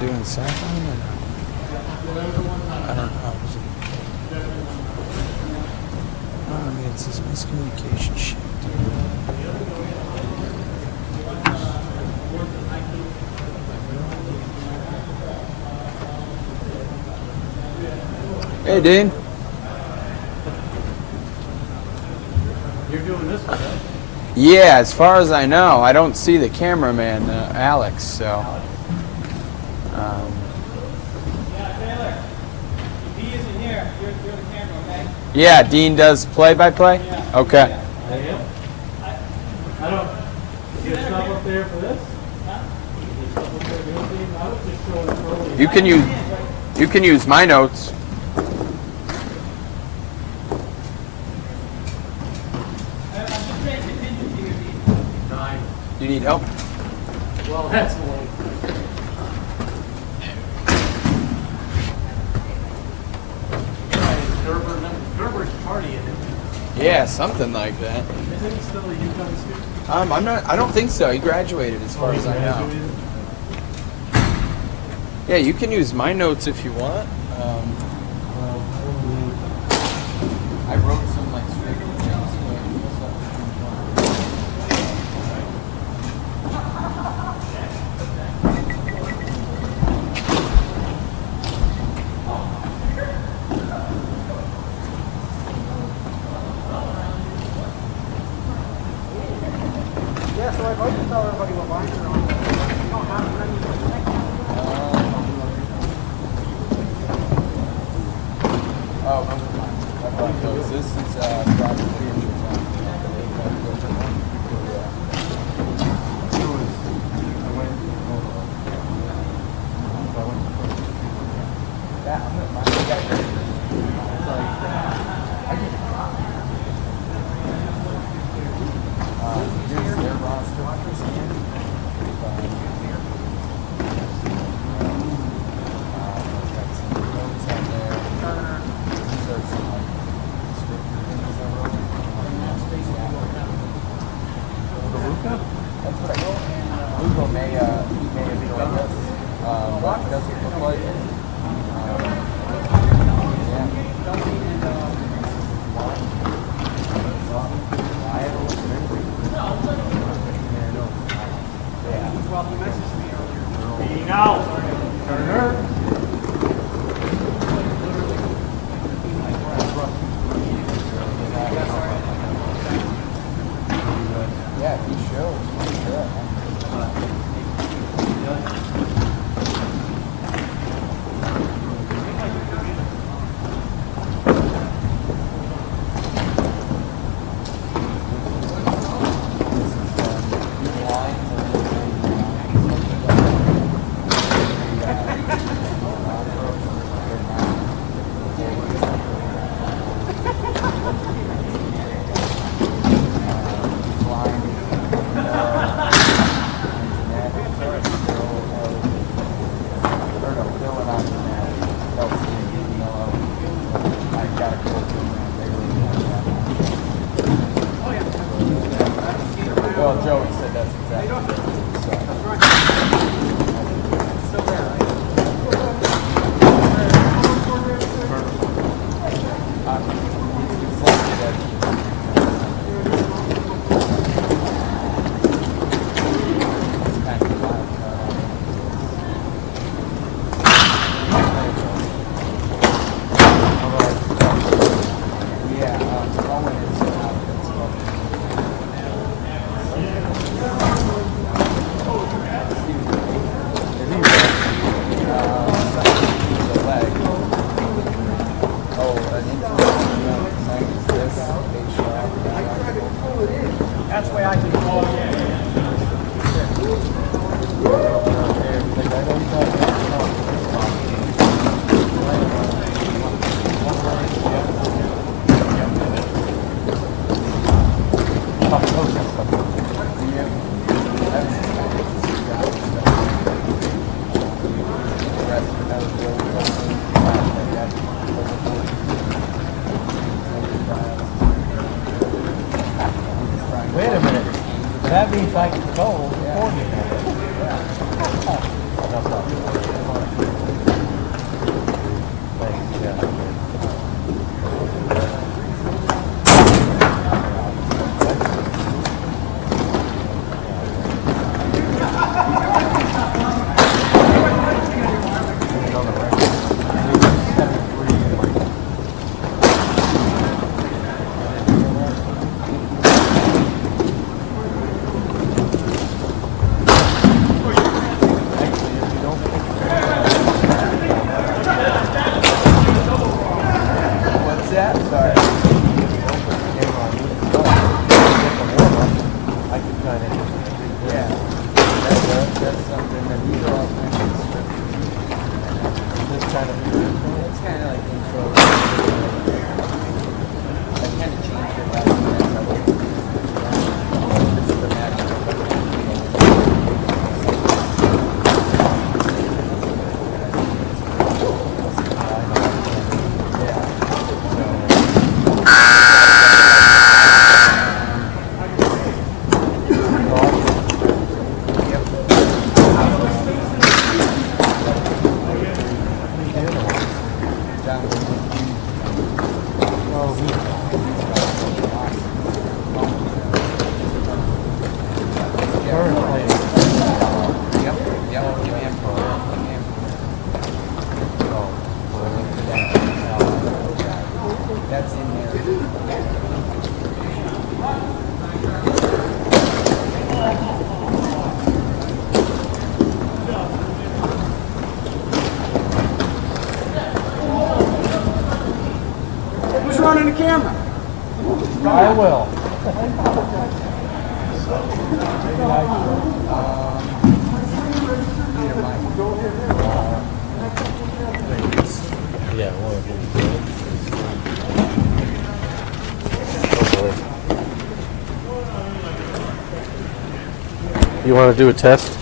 doing Semifinals or no? I don't know. Oh, I mean, it's this miscommunication shit. Hey, Dean. You're doing this one, right? Yeah, as far as I know, I don't see the cameraman, Alex. So. Yeah, Taylor. If he isn't here, you're the camera, okay? Yeah, Dean does play-by-play. Yeah. Okay. Yeah. I don't. Is there stuff up there for this? Huh? Is there stuff up there for this thing? I was just showing it earlier. You can use my notes. I'm just paying attention to you, Dean. 9. You need help? Well, that's one. Gerber's partying it. Yeah, something like that. Isn't he still a UConn student? I'm not. I don't think so. He graduated, as far as I know. Yeah, you can use my notes if you want. I wrote some like scribble things. Yeah, so I'd like to tell everybody what lines are on. You don't have to Oh, never mind. I brought those. This is probably Well, Joey said that's exactly That's the way I can call it. Wait a minute. It's kind of like intro. I kind of changed it last minute. This is the match. That's in there. Who's running the camera? I will. Yeah, you want to do a test?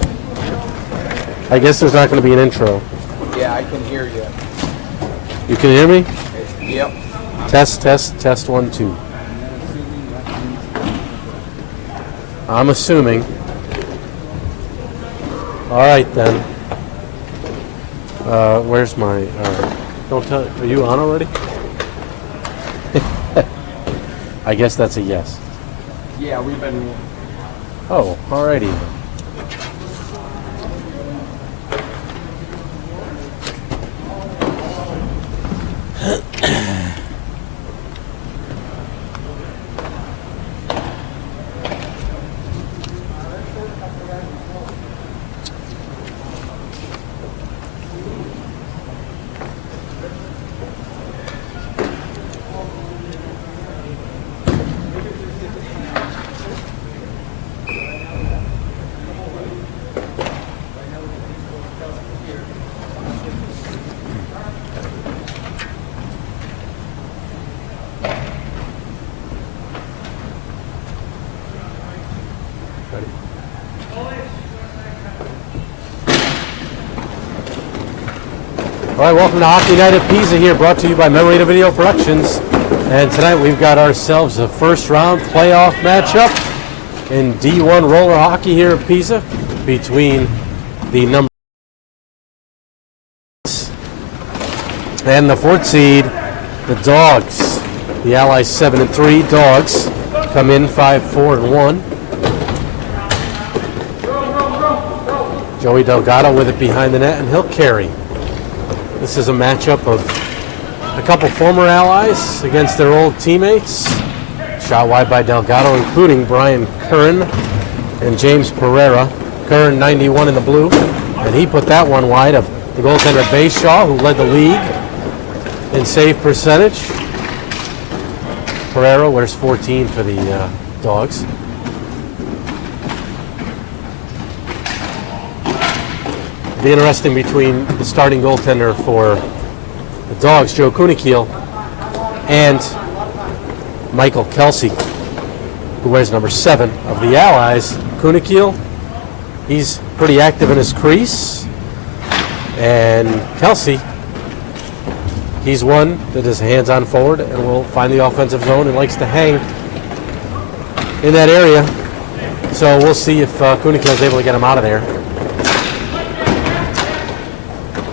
I guess there's not going to be an intro. Yeah, I can hear you. You can hear me? Yep. Test, 1, 2. I'm assuming. All right then. Where's my? Don't tell. Are you on already? I guess that's a yes. Yeah, we've been. Oh, alrighty. All right, welcome to Hockey Night at PISA here, brought to you by Memory to Video Productions. And tonight we've got ourselves a first round playoff matchup in D1 roller hockey here at PISA between the number and the 4th seed, the Dogs. The Allies 7-3, Dogs come in 5-4-1. Joey Delgado with it behind the net, and he'll carry. This is a matchup of a couple former Allies against their old teammates. Shot wide by Delgado, including Brian Curran and James Pereira. Curran 91 in the blue, and he put that one wide of the goaltender Bayshaw, who led the league in save percentage. Pereira wears 14 for the Dogs. It'll be interesting between the starting goaltender for the Dogs, Joe Kunikiel, and Michael Kelsey, who wears number 7 of the Allies. Kunikiel, he's pretty active in his crease, and Kelsey, he's one that is hands-on forward and will find the offensive zone and likes to hang in that area. So we'll see if Kunikiel is able to get him out of there.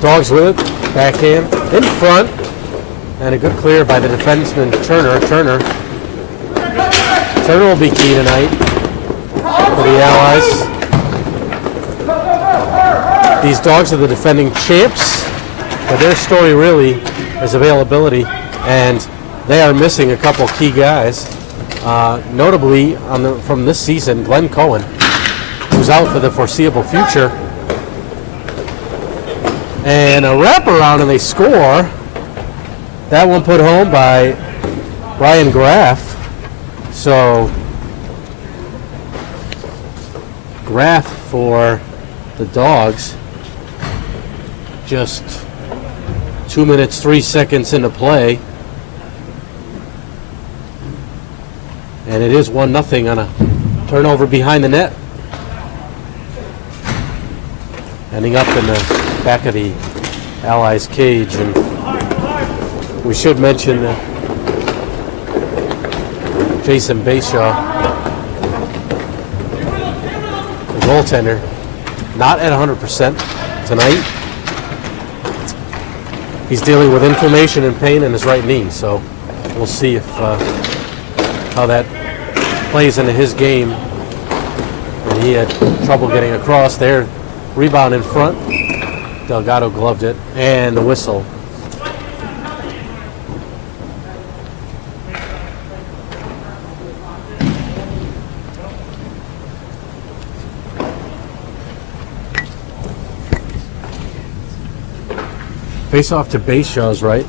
Dogs with it, backhand, in front, and a good clear by the defenseman Turner. Turner will be key tonight for the Allies. These Dogs are the defending champs, but their story really is availability, and they are missing a couple key guys. Notably, from this season, Glenn Cohen, who's out for the foreseeable future. And a wraparound, and they score. That one put home by Brian Graff. So Graff for the Dogs just 2 minutes, 3 seconds into play. And it is 1-0 on a turnover behind the net. Ending up in the back of the Allies' cage. And we should mention that Jason Bayshaw, the goaltender, not at 100% tonight. He's dealing with inflammation and pain in his right knee, so we'll see if how that plays into his game. And he had trouble getting across there. Rebound in front. Delgado gloved it, and the whistle. Face off to Bayshaw's right.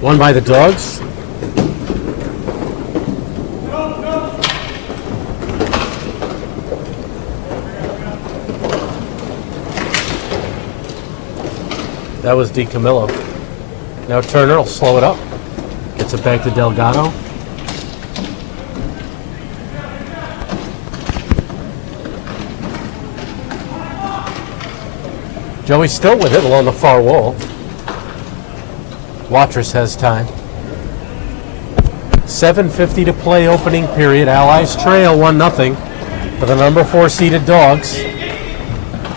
Won by the Dogs. That was DiCamillo. Now Turner will slow it up. Gets it back to Delgado. Joey's still with it along the far wall. Watrous has time. 7:50 to play, opening period. Allies trail 1-0 for the number 4 seeded Dogs.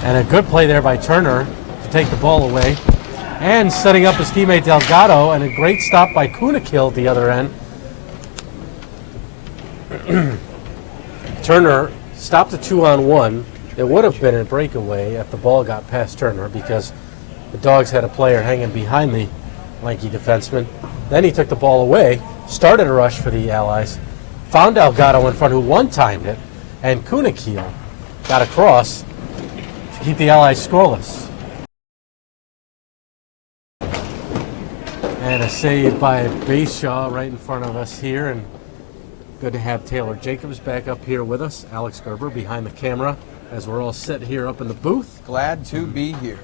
And a good play there by Turner to take the ball away. And setting up his teammate Delgado, and a great stop by Kunikil at the other end. Turner stopped a 2-on-1. It would have been a breakaway if the ball got past Turner, because the Dogs had a player hanging behind the lanky defenseman. Then he took the ball away, started a rush for the Allies, found Delgado in front, who one-timed it, and Kunikil got across to keep the Allies scoreless. And a save by Bayshaw right in front of us here, and good to have Taylor Jacobs back up here with us. Alex Gerber behind the camera as we're all set here up in the booth. Glad to be here.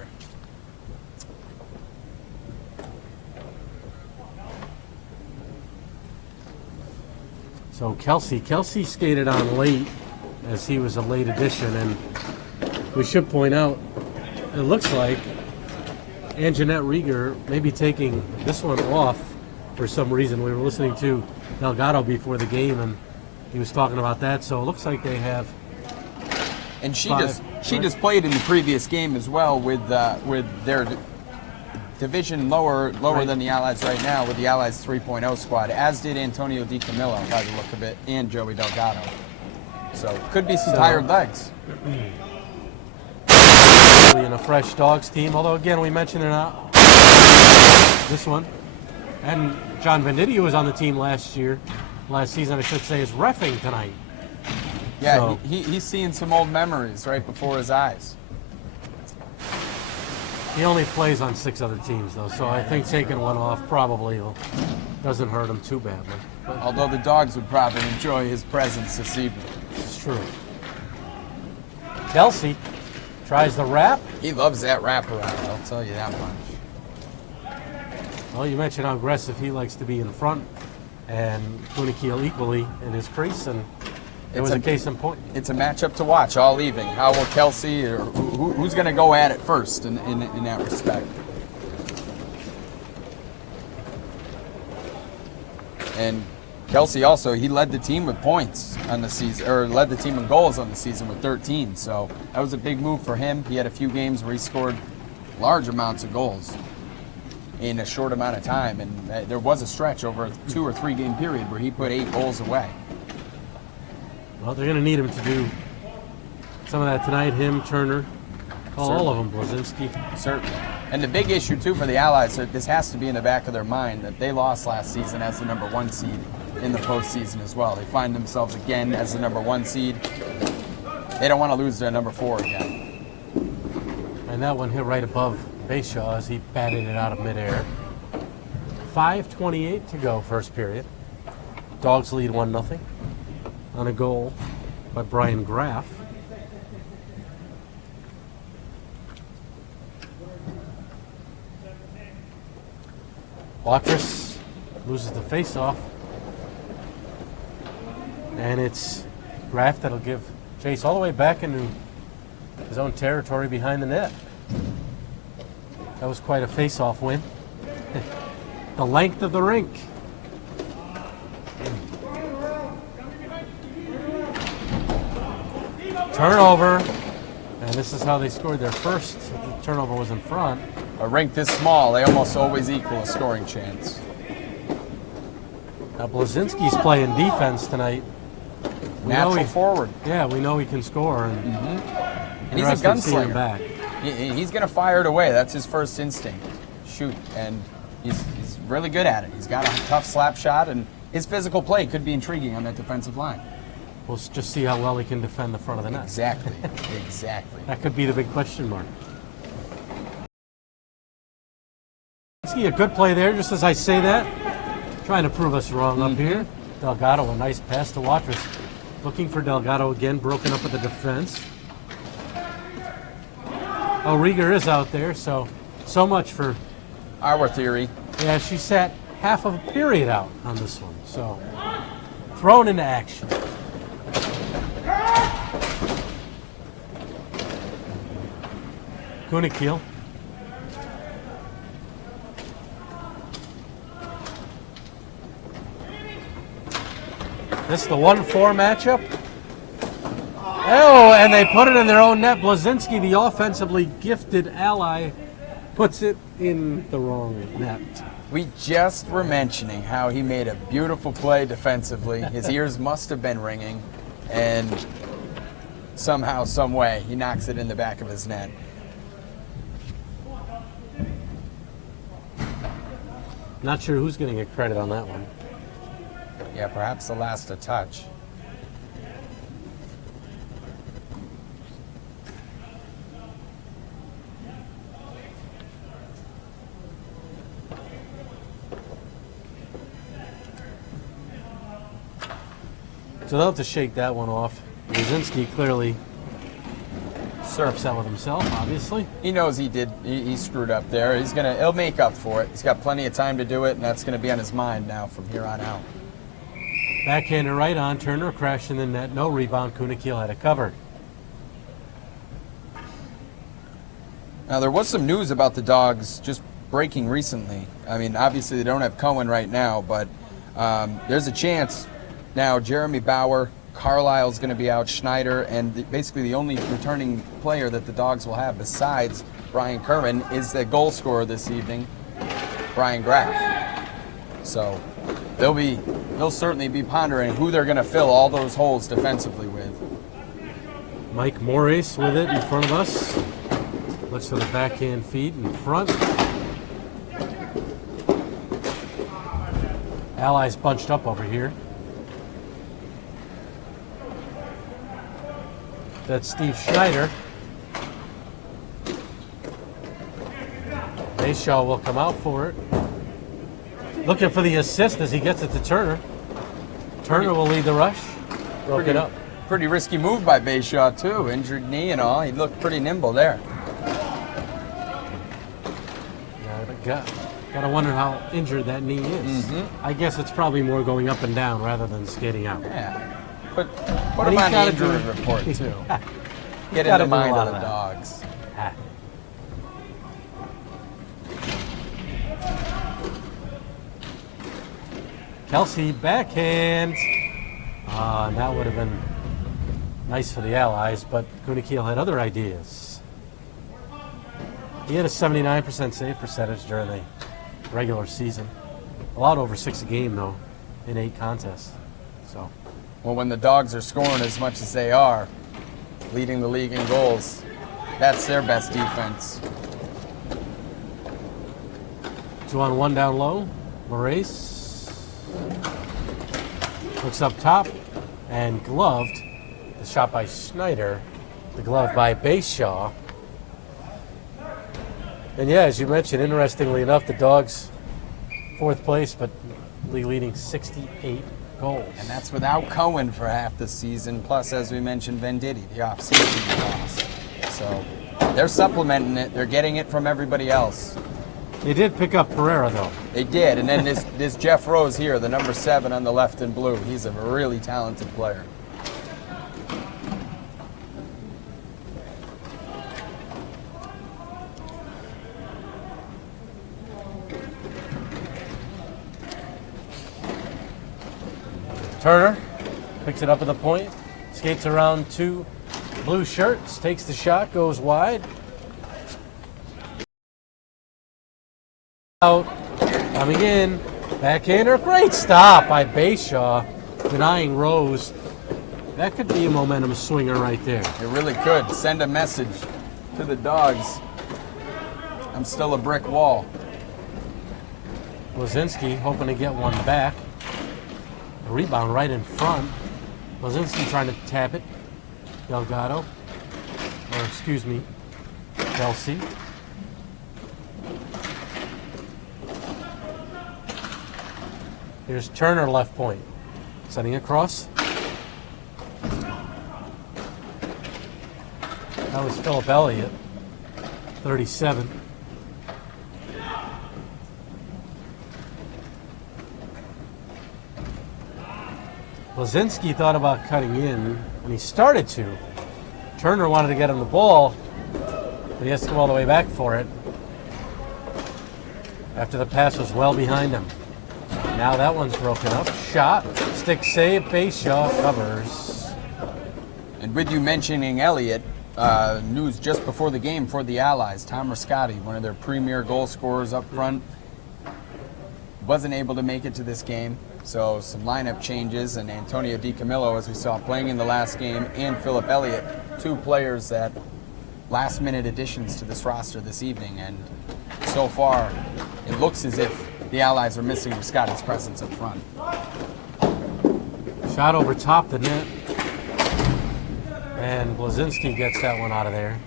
So Kelsey skated on late, as he was a late addition, and we should point out, it looks like Anjanette Rieger may be taking this one off for some reason. We were listening to Delgado before the game, and he was talking about that. So it looks like they have. And she just played in the previous game as well with their division lower Right. than the Allies right now, with the Allies 3.0 squad, as did Antonio DiCamillo by the look of it, and Joey Delgado. So could be some tired legs. In a fresh Dogs team, although again we mentioned they're not this one. And John Venditti, who was on the team last season I should say, is reffing tonight. Yeah, So, he's seeing some old memories right before his eyes. he only plays on 6 other teams though, so I think taking one off probably doesn't hurt him too badly. But Although the Dogs would probably enjoy his presence this evening. it's true. Kelsey tries the wrap. He loves that wraparound, I'll tell you that much. Well, you mentioned how aggressive he likes to be in front, and Kunikil equally in his crease, and it was a case in point. It's a matchup to watch all evening. How will Kelsey, or who's going to go at it first in that respect? And Kelsey also, he led the team with points on the season, or led the team in goals on the season with 13. So that was a big move for him. He had a few games where he scored large amounts of goals in a short amount of time. And there was a stretch over a 2 or 3 game period where he put 8 goals away. Well, they're going to need him to do some of that tonight. Him, Turner, all of them, Blazinski. Certainly. And the big issue, too, for the Allies, this has to be in the back of their mind, that they lost last season as the number 1 seed in the postseason as well. They find themselves again as the number 1 seed. They don't want to lose to number 4 again. And that one hit right above Bayshaw as he batted it out of midair. 5:28 to go, first period. Dogs lead 1-0 on a goal by Brian Graff. Watrous loses the face-off. And it's Graff that'll give chase all the way back into his own territory behind the net. That was quite a face-off win. The length of the rink. Turnover. And this is how they scored their first. The turnover was in front. A rink this small, they almost always equal a scoring chance. Now Blazinski's playing defense tonight. Natural forward. Yeah, we know he can score. And, And he's a interesting to see him gunslinger. back. He's going to fire it away. That's his first instinct. Shoot. And he's really good at it. He's got a tough slap shot, and his physical play could be intriguing on that defensive line. We'll just see how well he can defend the front of the net. Exactly. Exactly. That could be the big question mark. See a good play there, just as I say that. Trying to prove us wrong up here. Delgado, a nice pass to Watrous. Looking for Delgado again, broken up with the defense. Oh, Rieger is out there, so much for... Our theory. Yeah, she sat half of a period out on this one, so thrown into action. Kunikiel. This is the 1-4 matchup. Oh, and they put it in their own net. Blazinski, the offensively gifted ally, puts it in the wrong net. We just were mentioning how he made a beautiful play defensively. His ears must have been ringing, and somehow, some way, he knocks it in the back of his net. Not sure who's going to get credit on that one. Yeah, perhaps the last to touch. So they'll have to shake that one off. Blazinski clearly upset with himself, obviously. He knows he screwed up there. He'll make up for it. He's got plenty of time to do it, and that's going to be on his mind now from here on out. Backhander right on, Turner crashed in the net, no rebound, Kunikiel had it covered. Now, there was some news about the Dogs just breaking recently. I mean, obviously they don't have Cohen right now, but there's a chance now Jeremy Bauer, Carlisle's going to be out, Schneider, and basically the only returning player that the Dogs will have besides Brian Curran is the goal scorer this evening, Brian Graff. So they'll certainly be pondering who they're going to fill all those holes defensively with. Mike Morris with it in front of us. Looks for the backhand feed in front. Allies bunched up over here. That's Steve Schneider. Bayshaw will come out for it. Looking for the assist as he gets it to Turner. Turner will lead the rush. Broke it up. Pretty risky move by Bayshaw, too. Injured knee and all. He looked pretty nimble there. Gotta wonder how injured that knee is. I guess it's probably more going up and down rather than skating out. Yeah. Put him on the injury report, too. Get in the mind of the Dogs. Kelsey backhand. And that would have been nice for the Allies, but Kunikiel had other ideas. He had a 79% save percentage during the regular season. Allowed over 6 a game, though, in 8 contests. So, Well, when the Dogs are scoring as much as they are, leading the league in goals, that's their best defense. 2-on-1 down low. Moraes looks up top and gloved. The shot by Schneider. The glove by Bayshaw. And yeah, as you mentioned, interestingly enough, the Dogs 4th place, but league leading 68 goals. And that's without Cohen for half the season, plus, as we mentioned, Venditti, the off-season loss. So they're supplementing it. They're getting it from everybody else. They did pick up Pereira, though. They did, and then this Jeff Rose here, the number 7 on the left in blue. He's a really talented player. Turner picks it up at the point, skates around 2 blue shirts, takes the shot, goes wide. Out, coming in, backhander, great stop by Bayshaw, denying Rose. That could be a momentum swinger right there. It really could. Send a message to the Dogs. I'm still a brick wall. Blazinski hoping to get one back. A rebound right in front. Blazinski trying to tap it. Delgado, or excuse me, Kelsey. Here's Turner left point. Setting across. That was Philip Elliott, 37. Blazinski thought about cutting in, and he started to. Turner wanted to get him the ball, but he has to come all the way back for it after the pass was well behind him. Now that one's broken up. Shot, stick save, Bayshaw covers. And with you mentioning Elliott, news just before the game for the Allies, Tom Riscotti, one of their premier goal scorers up front, wasn't able to make it to this game. So some lineup changes, and Antonio DiCamillo, as we saw, playing in the last game, and Philip Elliott, 2 players that last-minute additions to this roster this evening. And so far, it looks as if the Allies are missing Riscotti's presence up front. Shot over top the net, and Blazinski gets that one out of there.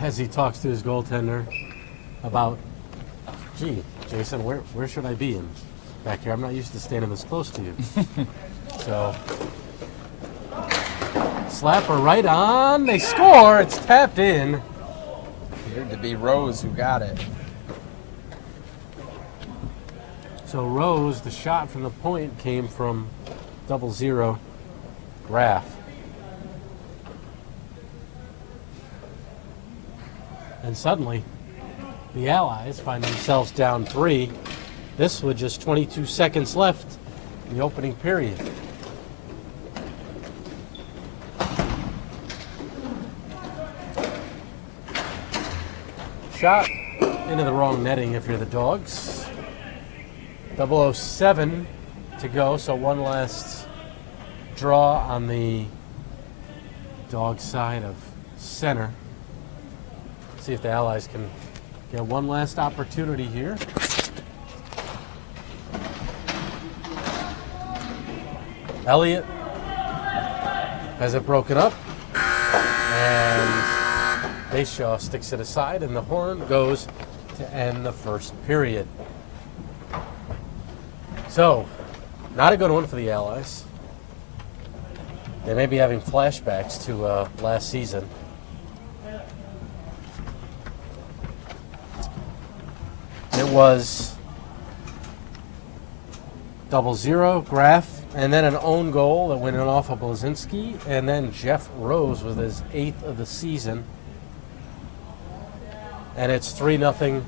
As he talks to his goaltender about, gee, Jason, where should I be in back here? I'm not used to standing this close to you. So, slapper right on. They score. It's tapped in. Appeared to be Rose who got it. So Rose, the shot from the point came from 00 Graf. And suddenly, the Allies find themselves down 3. This with just 22 seconds left in the opening period. Shot into the wrong netting if you're the Dogs. 007 to go, so one last draw on the Dog side of center. See if the Allies can get one last opportunity here. Elliott has it broken up, and Bayshaw sticks it aside, and the horn goes to end the first period. So, not a good one for the Allies. They may be having flashbacks to last season. It was 0-0, Graf, and then an own goal that went in off of Blazinski, and then Jeff Rose with his 8th of the season. And it's 3-0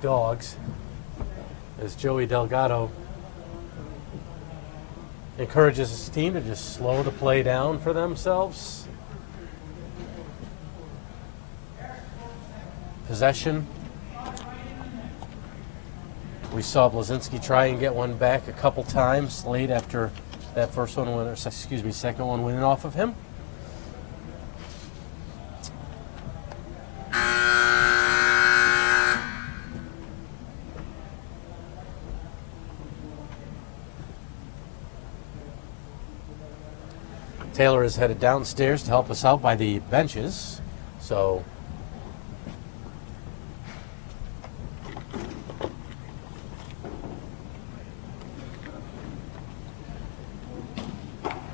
Dogs as Joey Delgado encourages his team to just slow the play down for themselves. Possession. We saw Blazinski try and get one back a couple times late after that first one went, or excuse me, second one went off of him. Taylor is headed downstairs to help us out by the benches. So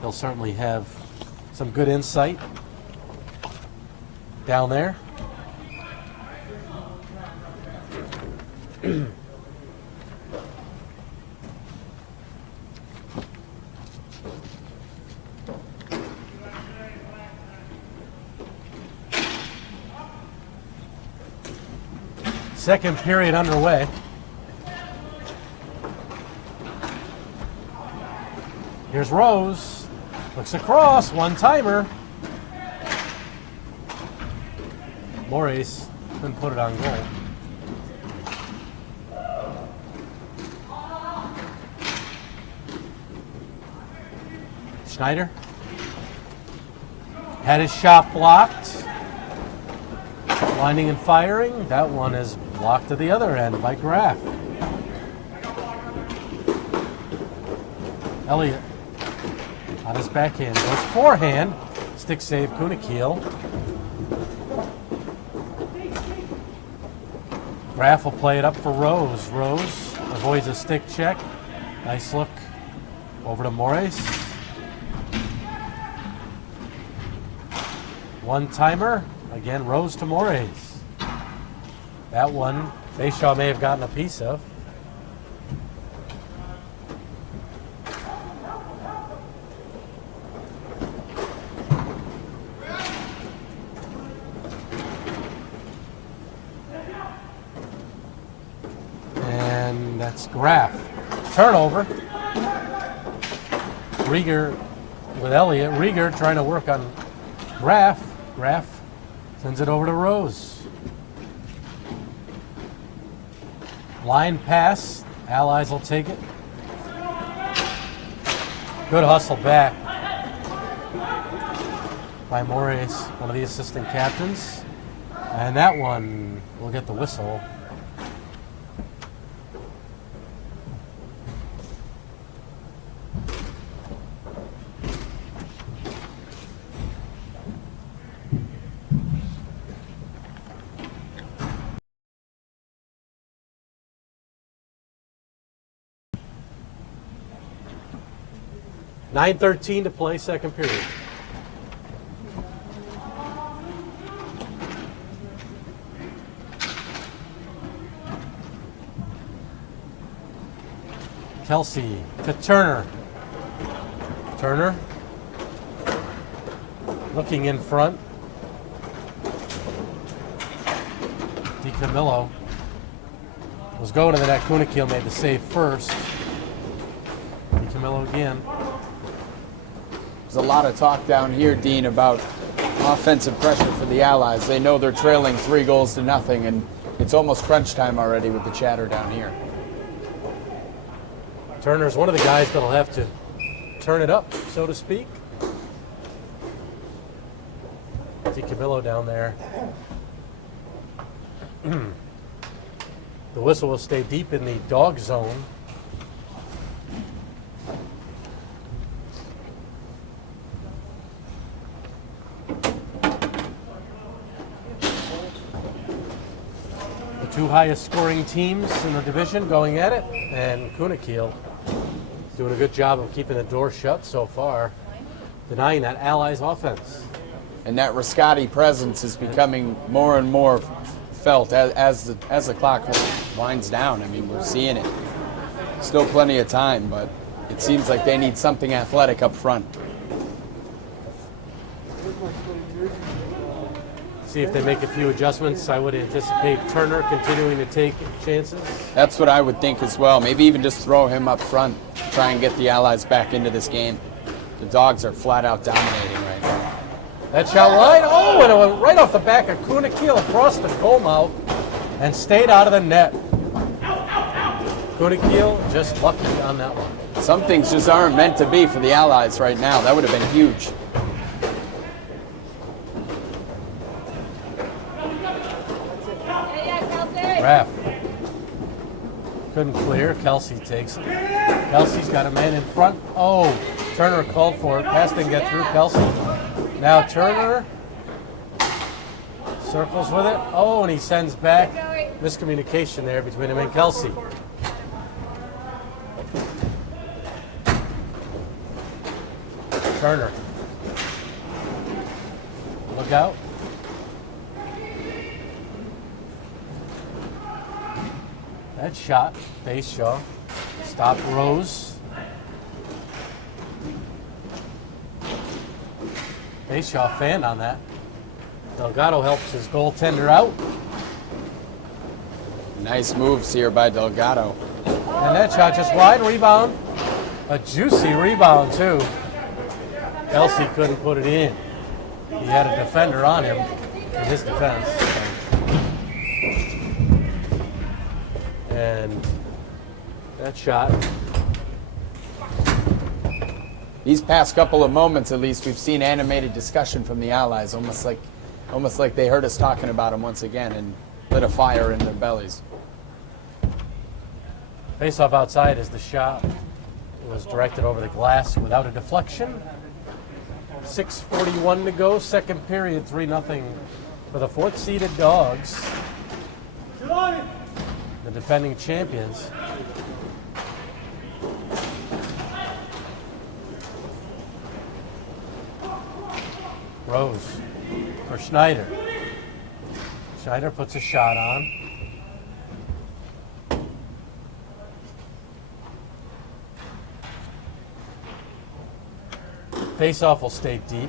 he'll certainly have some good insight down there. Second period underway. Here's Rose. Looks across, one-timer. Morris couldn't put it on goal. Schneider had his shot blocked. Winding and firing. That one is blocked to the other end by Graff. Elliott on his backhand goes forehand. Stick save, Kunikil. Graff will play it up for Rose. Rose avoids a stick check. Nice look over to Morris. One-timer. Again, Rose to Morris. That one, Bayshaw may have gotten a piece of. And that's Graff. Turnover. Rieger with Elliott. Rieger trying to work on Graff. Graff sends it over to Rose. Line pass. Allies will take it. Good hustle back by Morris, one of the assistant captains. And that one will get the whistle. .9:13 to play, second period. Kelsey to Turner. Turner looking in front. DiCamillo was going to the net. Kunikil made the save first. DiCamillo again. There's a lot of talk down here, Dean, about offensive pressure for the Allies. They know they're trailing 3-0, and it's almost crunch time already with the chatter down here. Turner's one of the guys that'll have to turn it up, so to speak. DiCamillo down there. The whistle will stay deep in the dog zone. Two highest scoring teams in the division going at it, and Kunikil doing a good job of keeping the door shut so far, denying that Allies offense. And that Riscotti presence is becoming more and more felt as the clock winds down. I mean, we're seeing it. Still plenty of time, but it seems like they need something athletic up front. See if they make a few adjustments. I would anticipate Turner continuing to take chances. That's what I would think as well. Maybe even just throw him up front, try and get the Allies back into this game. The Dogs are flat out dominating right now. That shot line, oh, and it went right off the back of Kunikil across the goal mouth and stayed out of the net. Kunikil just lucky on that one. Some things just aren't meant to be for the Allies right now. That would have been huge. Graff couldn't clear. Kelsey takes it. Kelsey's got a man in front. Oh, Turner called for it. Pass didn't get through. Kelsey. Now Turner circles with it. Oh, and he sends back. Miscommunication there between him and Kelsey. Turner. Look out. That shot, base Shaw. Stop Rose. Base Shaw fanned on that. Delgado helps his goaltender out. Nice moves here by Delgado. And that shot just wide, rebound. A juicy rebound, too. Kelsey couldn't put it in. He had a defender on him in his defense. And that shot. These past couple of moments, at least, we've seen animated discussion from the Allies, almost like they heard us talking about them once again and lit a fire in their bellies. Face-off outside as the shot was directed over the glass without a deflection. 6:41 to go, second period, 3-0 for the fourth-seeded Dogs, the defending champions. Rose for Schneider. Schneider puts a shot on. Face-off will stay deep.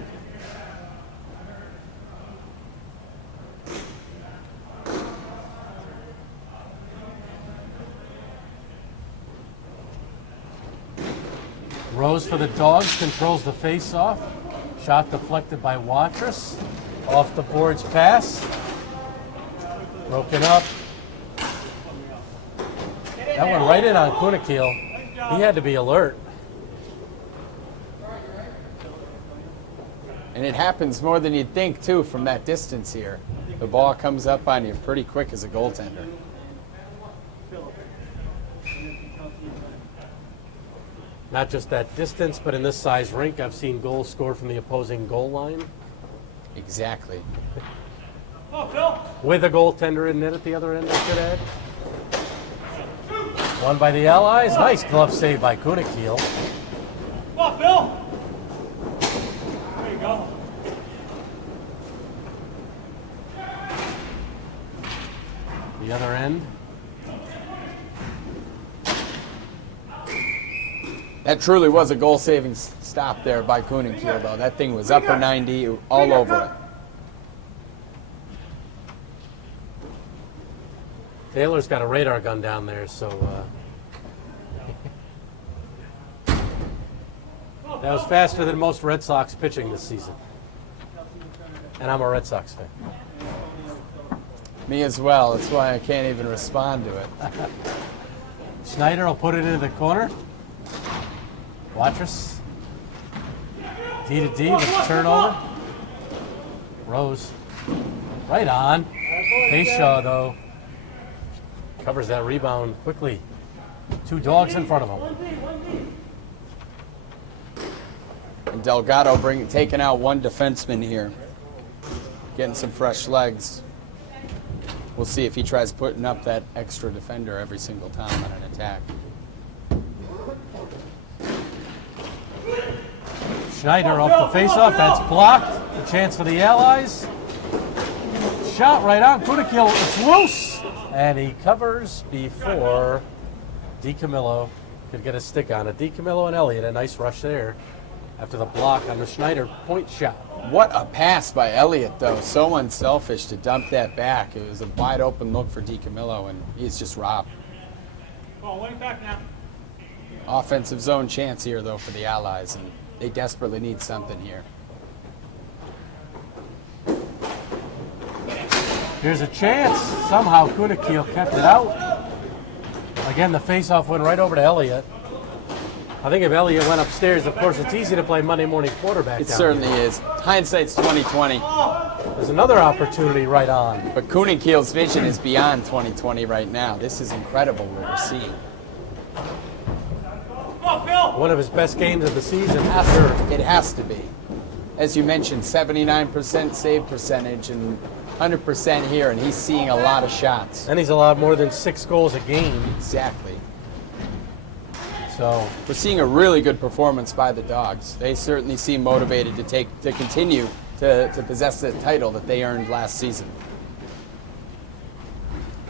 Rose for the Dogs controls the face-off. Shot deflected by Watrous. Off the boards pass. Broken up. That went right in on Kunikil. He had to be alert. And it happens more than you'd think, too, from that distance here. The ball comes up on you pretty quick as a goaltender. Not just that distance, but in this size rink, I've seen goals scored from the opposing goal line. Exactly. With a goaltender in net at the other end, I should add. Won by the Allies. Nice glove save by Kunikil. Come on, Phil. There you go. The other end. That truly was a goal-saving stop there by Kuninkiel, though. That thing was upper 90, all over it. Taylor's got a radar gun down there, so that was faster than most Red Sox pitching this season. And I'm a Red Sox fan. Me as well. That's why I can't even respond to it. Schneider will put it into the corner. Watrous. D to D with the turnover. Rose. Right on. Payshaw, though, covers that rebound quickly. Two Dogs in front of him. And Delgado taking out one defenseman here. Getting some fresh legs. We'll see if he tries putting up that extra defender every single time on an attack. Schneider off the faceoff. That's blocked. A chance for the Allies. Shot right on. Kunikil. It's loose. And he covers before DiCamillo could get a stick on it. DiCamillo and Elliott, a nice rush there after the block on the Schneider point shot. What a pass by Elliott, though. So unselfish to dump that back. It was a wide open look for DiCamillo, and he's just robbed. Come on, wing back now. Offensive zone chance here, though, for the Allies, and they desperately need something here. Here's a chance. Somehow Kunikil kept it out. Again, the faceoff went right over to Elliott. I think if Elliott went upstairs, of course, it's easy to play Monday morning quarterback. It certainly is. Hindsight's 20/20. There's another opportunity right on. But Kuninkiel's vision is beyond 20/20 right now. This is incredible what we're seeing. Come on, Phil. One of his best games of the season. It has to be. As you mentioned, 79% save percentage and 100% here, and he's seeing a lot of shots. And he's allowed more than 6 goals a game. Exactly. So We're seeing a really good performance by the Dogs. They certainly seem motivated to continue to possess the title that they earned last season.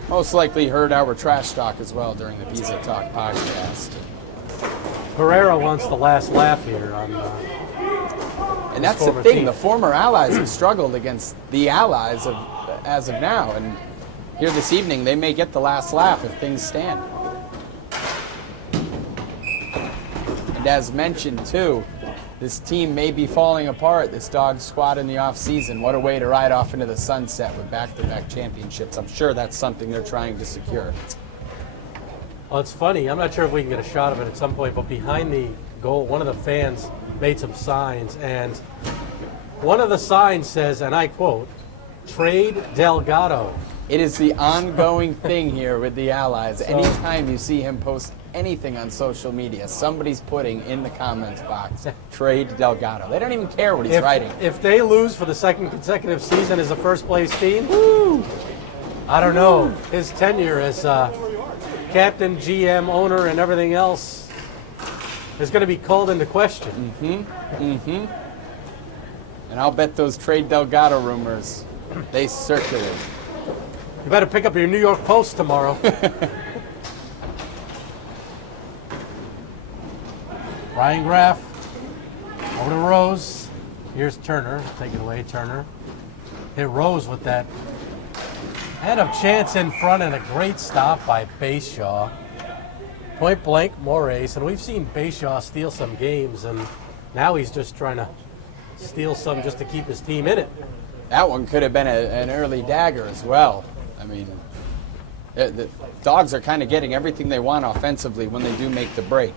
Most likely heard our trash talk as well during the PISA Talk podcast. Pereira wants the last laugh here on. And that's the thing. The former allies have struggled against the allies as of now. And here this evening, they may get the last laugh if things stand. And as mentioned, too, this team may be falling apart, this dog squad in the offseason. What a way to ride off into the sunset with back-to-back championships. I'm sure that's something they're trying to secure. Well, it's funny. I'm not sure if we can get a shot of it at some point, but behind the goal, one of the fans made some signs, and one of the signs says, and I quote, "Trade Delgado." It is the ongoing thing here with the allies. Anytime you see him post anything on social media, somebody's putting in the comments box, "Trade Delgado." They don't even care what he's writing. If they lose for the second consecutive season as a first-place team, woo, I don't know. His tenure as captain, GM, owner, and everything else is going to be called into question. And I'll bet those trade Delgado rumors, they circulate. You better pick up your New York Post tomorrow. Ryan Graff over to Rose. Here's Turner. Take it away, Turner. Hit Rose with that head of chance in front and a great stop by Bayshaw. Point blank, more ace. And we've seen Bayshaw steal some games, and now he's just trying to steal some just to keep his team in it. That one could have been an early dagger as well. I mean, the Dogs are kind of getting everything they want offensively when they do make the break.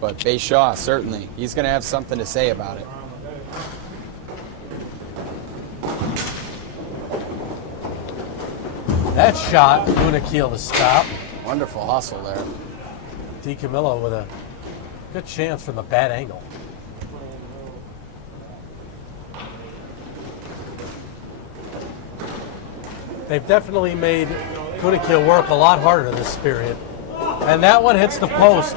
But Bayshaw, certainly, he's going to have something to say about it. That shot, Gunakiel to stop. Wonderful hustle there. DiCamillo with a good chance from the bad angle. They've definitely made Gunakiel work a lot harder this period. And that one hits the post.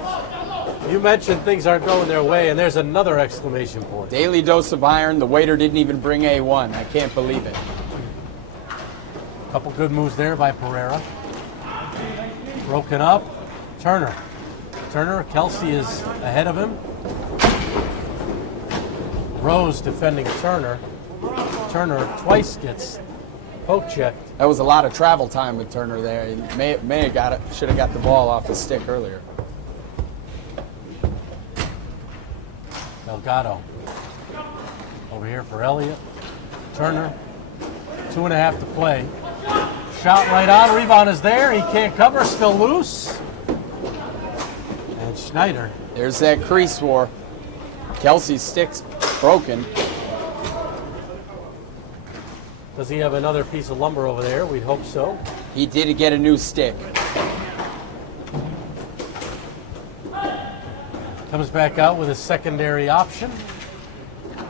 You mentioned things aren't going their way, and there's another exclamation point. Daily dose of iron. The waiter didn't even bring A1. I can't believe it. Couple good moves there by Pereira. Broken up. Turner. Kelsey is ahead of him. Rose defending Turner. Turner twice gets poke checked. That was a lot of travel time with Turner there. He may have got it. Should have got the ball off his stick earlier. Delgado. Over here for Elliott. Turner. 2.5 to play. Shot right on. Rebound is there. He can't cover. Still loose. And Schneider. There's that crease war. Kelsey's stick's broken. Does he have another piece of lumber over there? We'd hope so. He did get a new stick. Comes back out with a secondary option.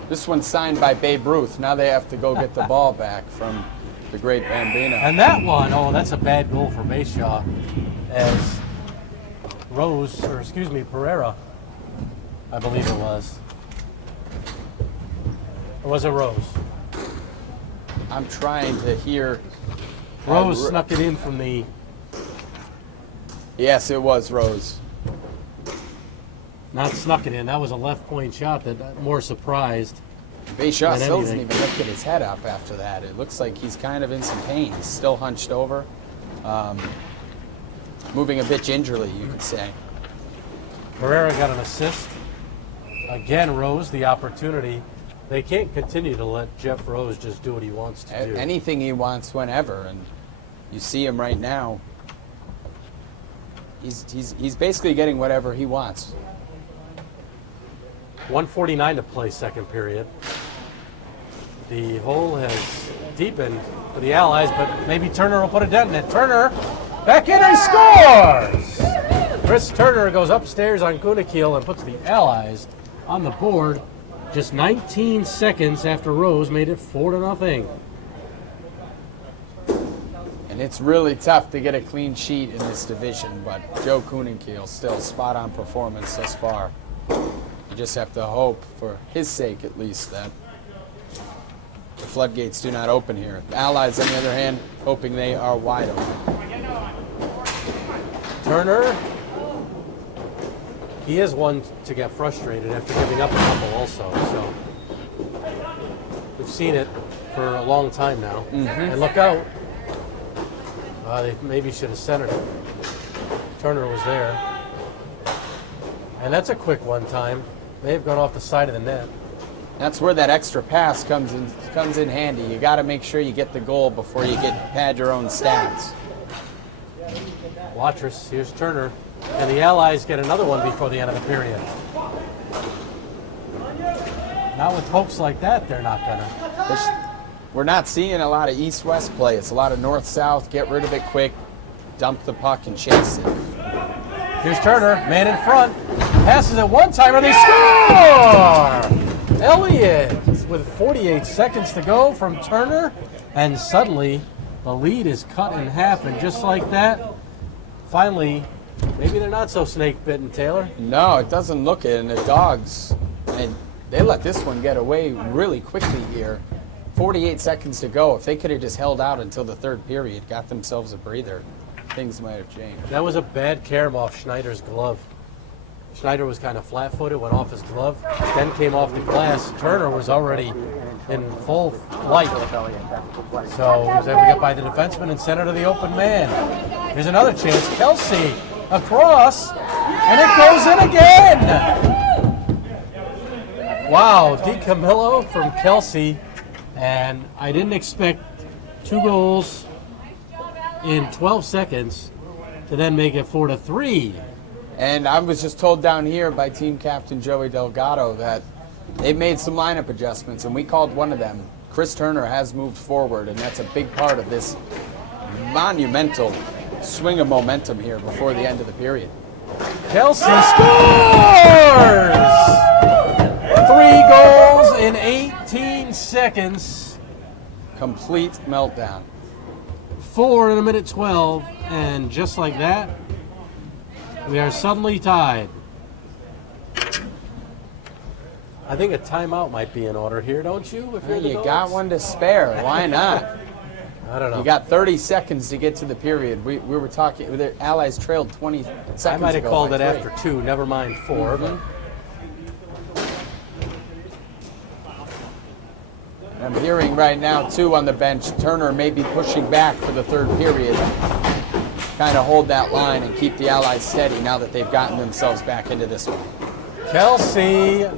This one's signed by Babe Ruth. Now they have to go get the ball back from the great Bambino. And that one, oh, that's a bad goal for Bayshaw. As Pereira, I believe it was. Or was it Rose? I'm trying to hear. Rose snuck it in from the... Yes, it was Rose. Not snuck it in. That was a left point shot that I'm more surprised. Bayshaw still doesn't even lift his head up after that. It looks like he's kind of in some pain. He's still hunched over. Moving a bit gingerly, you could say. Pereira got an assist. Again, Rose, the opportunity. They can't continue to let Jeff Rose just do what he wants to do. Anything he wants whenever. And you see him right now. He's basically getting whatever he wants. 1:49 to play, second period. The hole has deepened for the Allies, but maybe Turner will put a dent in it. Turner, back in and scores! Chris Turner goes upstairs on Gunakiel and puts the Allies on the board just 19 seconds after Rose made it 4-0. And it's really tough to get a clean sheet in this division, but Joe Gunakiel still spot-on performance thus far. You just have to hope, for his sake at least, that the floodgates do not open here. The Allies, on the other hand, hoping they are wide open. Turner, he is one to get frustrated after giving up a couple also. So we've seen it for a long time now. And look out. They maybe should have centered it. Turner was there. And that's a quick one time. May have gone off the side of the net. That's where that extra pass comes in handy. You got to make sure you get the goal before you pad your own stats. Watrous, here's Turner. And the Allies get another one before the end of the period. Not with hopes like that, they're not gonna. We're not seeing a lot of east-west play. It's a lot of north-south, get rid of it quick, dump the puck and chase it. Here's Turner, man in front. Passes it one timer, they score! Elliott with 48 seconds to go from Turner. And suddenly, the lead is cut in half. And just like that, finally, maybe they're not so snake-bitten, Taylor. No, it doesn't look it. And the Dogs, and they let this one get away really quickly here. 48 seconds to go. If they could have just held out until the third period, got themselves a breather, things might have changed. That was a bad carom off Schneider's glove. Schneider was kind of flat-footed, went off his glove, then came off the glass. Turner was already in full flight. So he was able to get by the defenseman and send it to the open man. Here's another chance. Kelsey across, and it goes in again. Wow, DiCamillo from Kelsey. And I didn't expect 2 goals in 12 seconds to then make it 4-3. And I was just told down here by team captain Joey Delgado that they've made some lineup adjustments, and we called one of them. Chris Turner has moved forward, and that's a big part of this monumental swing of momentum here before the end of the period. Kelsey scores! 3 goals in 18 seconds. Complete meltdown. 4 in a minute 12, and just like that, we are suddenly tied. I think a timeout might be in order here, don't you? If you're the You Dogs? got one to spare. Why not? I don't know. You got 30 seconds to get to the period. We were talking, the Allies trailed 20 seconds I might have ago called by it 3. after 2, never mind 4. But I'm hearing right now, too, on the bench, Turner may be pushing back for the third period. Kind of hold that line and keep the Allies steady now that they've gotten themselves back into this one. Kelsey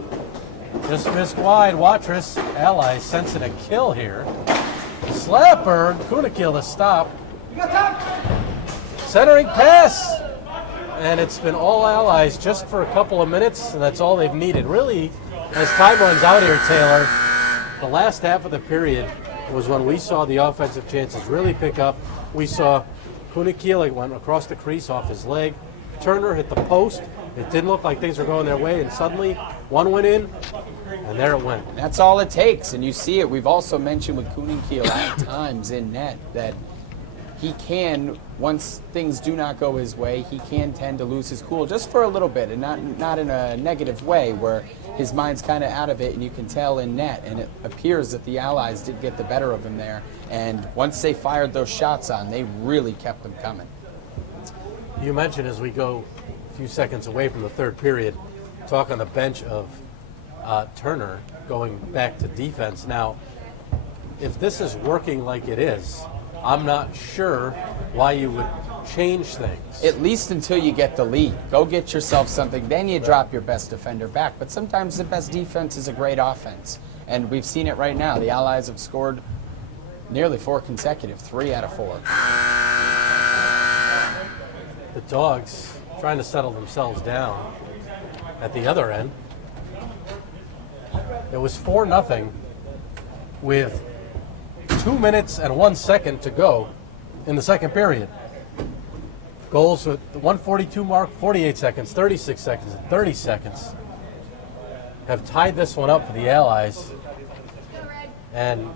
just missed wide. Watrous, Allies sensing a kill here. Slapper, Kunikil to stop. Centering pass. And it's been all Allies just for a couple of minutes, and that's all they've needed. Really, as time runs out here, Taylor, the last half of the period was when we saw the offensive chances really pick up. We saw Kunikil went across the crease off his leg. Turner hit the post. It didn't look like things were going their way, and suddenly one went in, and there it went. That's all it takes, and you see it. We've also mentioned with Kunikil at times in net that he can, once things do not go his way, he can tend to lose his cool just for a little bit, and not in a negative way where his mind's kind of out of it, and you can tell in net, and it appears that the Allies did get the better of him there, and once they fired those shots on, they really kept them coming. You mentioned as we go a few seconds away from the third period, talk on the bench of Turner going back to defense. Now, if this is working like it is, I'm not sure why you would change things. At least until you get the lead. Go get yourself something, then you drop your best defender back. But sometimes the best defense is a great offense. And we've seen it right now. The Allies have scored nearly 4 consecutive, 3 out of 4. The Dogs trying to settle themselves down at the other end. It was 4-0 with 2 minutes and 1 second to go in the second period. Goals with the 142 mark, 48 seconds, 36 seconds, and 30 seconds have tied this one up for the Allies. And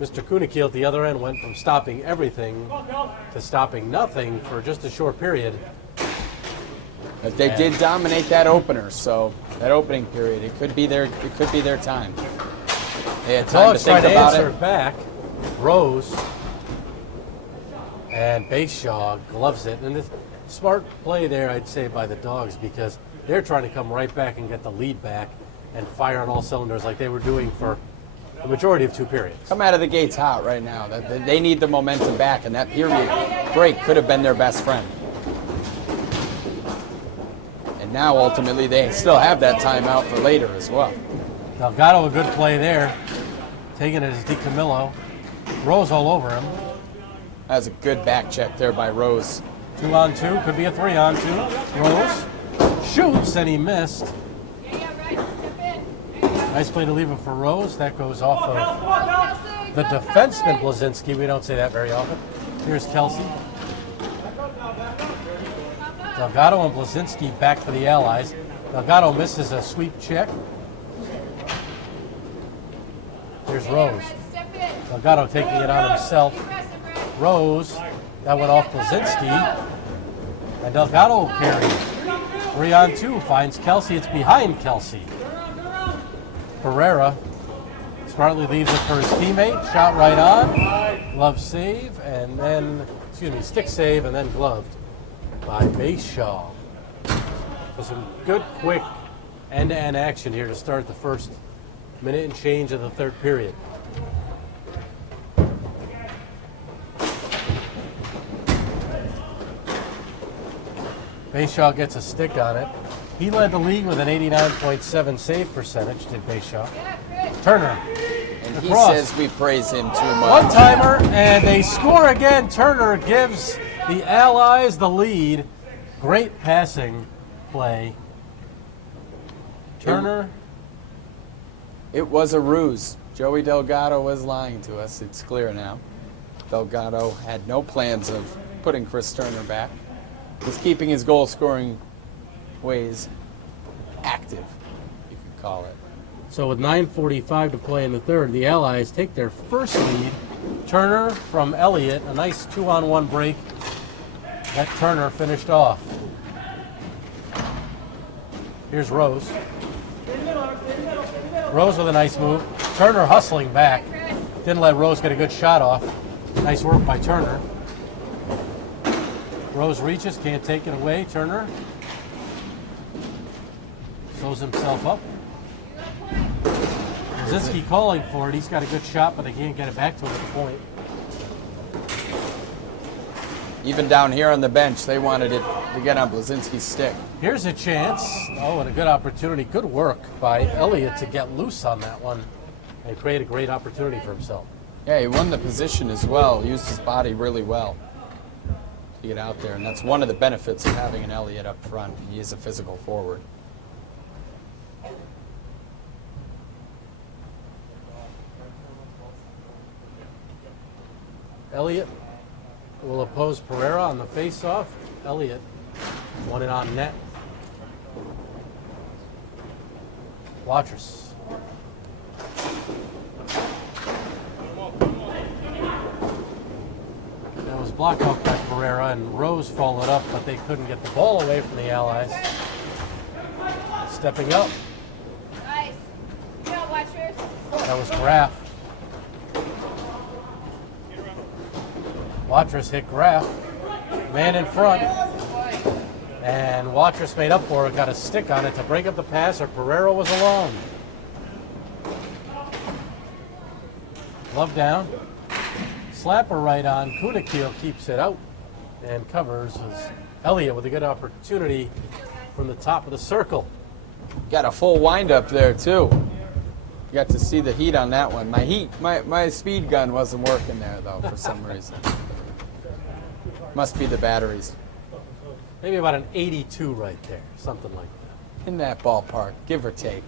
Mr. Kunikil at the other end went from stopping everything to stopping nothing for just a short period. But they did dominate that opener, so that opening period, it could be their time. They had time to Dogs try think to about answer it. back. Rose and Bayshaw gloves it. And it's smart play there, I'd say, by the Dogs, because they're trying to come right back and get the lead back and fire on all cylinders like they were doing for the majority of 2 periods. Come out of the gates hot right now. They need the momentum back, and that period break could have been their best friend. And now, ultimately, they still have that timeout for later as well. Delgado, a good play there. Taking it as DiCamillo. Rose all over him. That was a good back check there by Rose. 2-on-2, could be a 3-on-2. Rose shoots, and he missed. Nice play to leave it for Rose. That goes off of the defenseman, Blazinski. We don't say that very often. Here's Kelsey. Delgado and Blazinski back for the Allies. Delgado misses a sweep check. Here's Rose. Delgado taking it on himself. Rose, that went off Blazinski. And Delgado will carry. 3-on-2, finds Kelsey. It's behind Kelsey. Pereira smartly leaves it for his teammate. Shot right on. Glove save, and then, stick save, and then gloved by Bayshaw. So some good, quick end-to-end action here to start the first minute and change of the third period. Bayshaw gets a stick on it. He led the league with an 89.7 save percentage, did Bayshaw. Turner. And he across. says we praise him too much. One-timer, and they score again. Turner gives the Allies the lead. Great passing play. Turner. It was a ruse. Joey Delgado was lying to us. It's clear now. Delgado had no plans of putting Chris Turner back. He's keeping his goal-scoring ways active, you could call it. So with 9:45 to play in the third, the Allies take their first lead. Turner from Elliott, a nice 2-on-1 break that Turner finished off. Here's Rose. Rose with a nice move. Turner hustling back. Didn't let Rose get a good shot off. Nice work by Turner. Rose reaches, can't take it away. Turner throws himself up. Blazinski calling for it. He's got a good shot, but they can't get it back to him at the point. Even down here on the bench, they wanted it to get on Blazinski's stick. Here's a chance. Oh, and a good opportunity. Good work by Elliott to get loose on that one and create a great opportunity for himself. Yeah, he won the position as well. Used his body really well to get out there, and that's one of the benefits of having an Elliott up front. He is a physical forward. Elliott will oppose Pereira on the face-off. Elliott won it on net. Watrous. That was blocked out by Pereira, and Rose followed up, but they couldn't get the ball away from the Allies. Stepping up. Nice. Good job, Watchers. That was Graff. Watrous hit Graff. Man in front. And Watrous made up for it, got a stick on it to break up the pass, or Pereira was alone. Glove down. Slapper right on. Kunikil keeps it out and covers as Elliott with a good opportunity from the top of the circle. Got a full wind-up there, too. You got to see the heat on that one. My speed gun wasn't working there, though, for some reason. Must be the batteries. Maybe about an 82 right there, something like that. In that ballpark, give or take.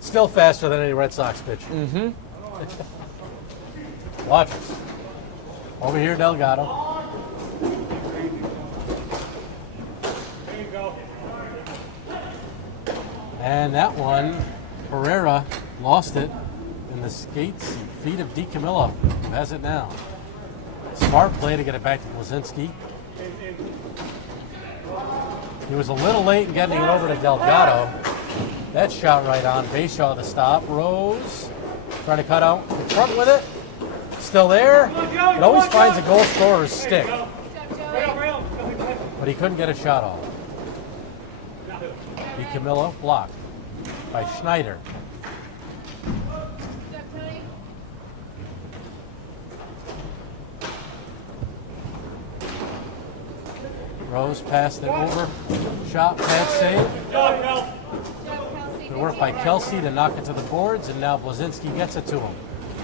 Still faster than any Red Sox pitcher. Mm-hmm. Watch us. Over here, Delgado. There you go. And that one, Pereira lost it in the skates and feet of DiCamillo, who has it now. Smart play to get it back to Blazinski. He was a little late in getting it over to Delgado. That shot right on. Bayshaw to stop. Rose trying to cut out in front with it. Still there. It always finds a goal scorer's stick. But he couldn't get a shot off. DiCamillo blocked by Schneider. Rose passed it over. Shot, pad save. Good work by Kelsey to knock it to the boards, and now Blazinski gets it to him.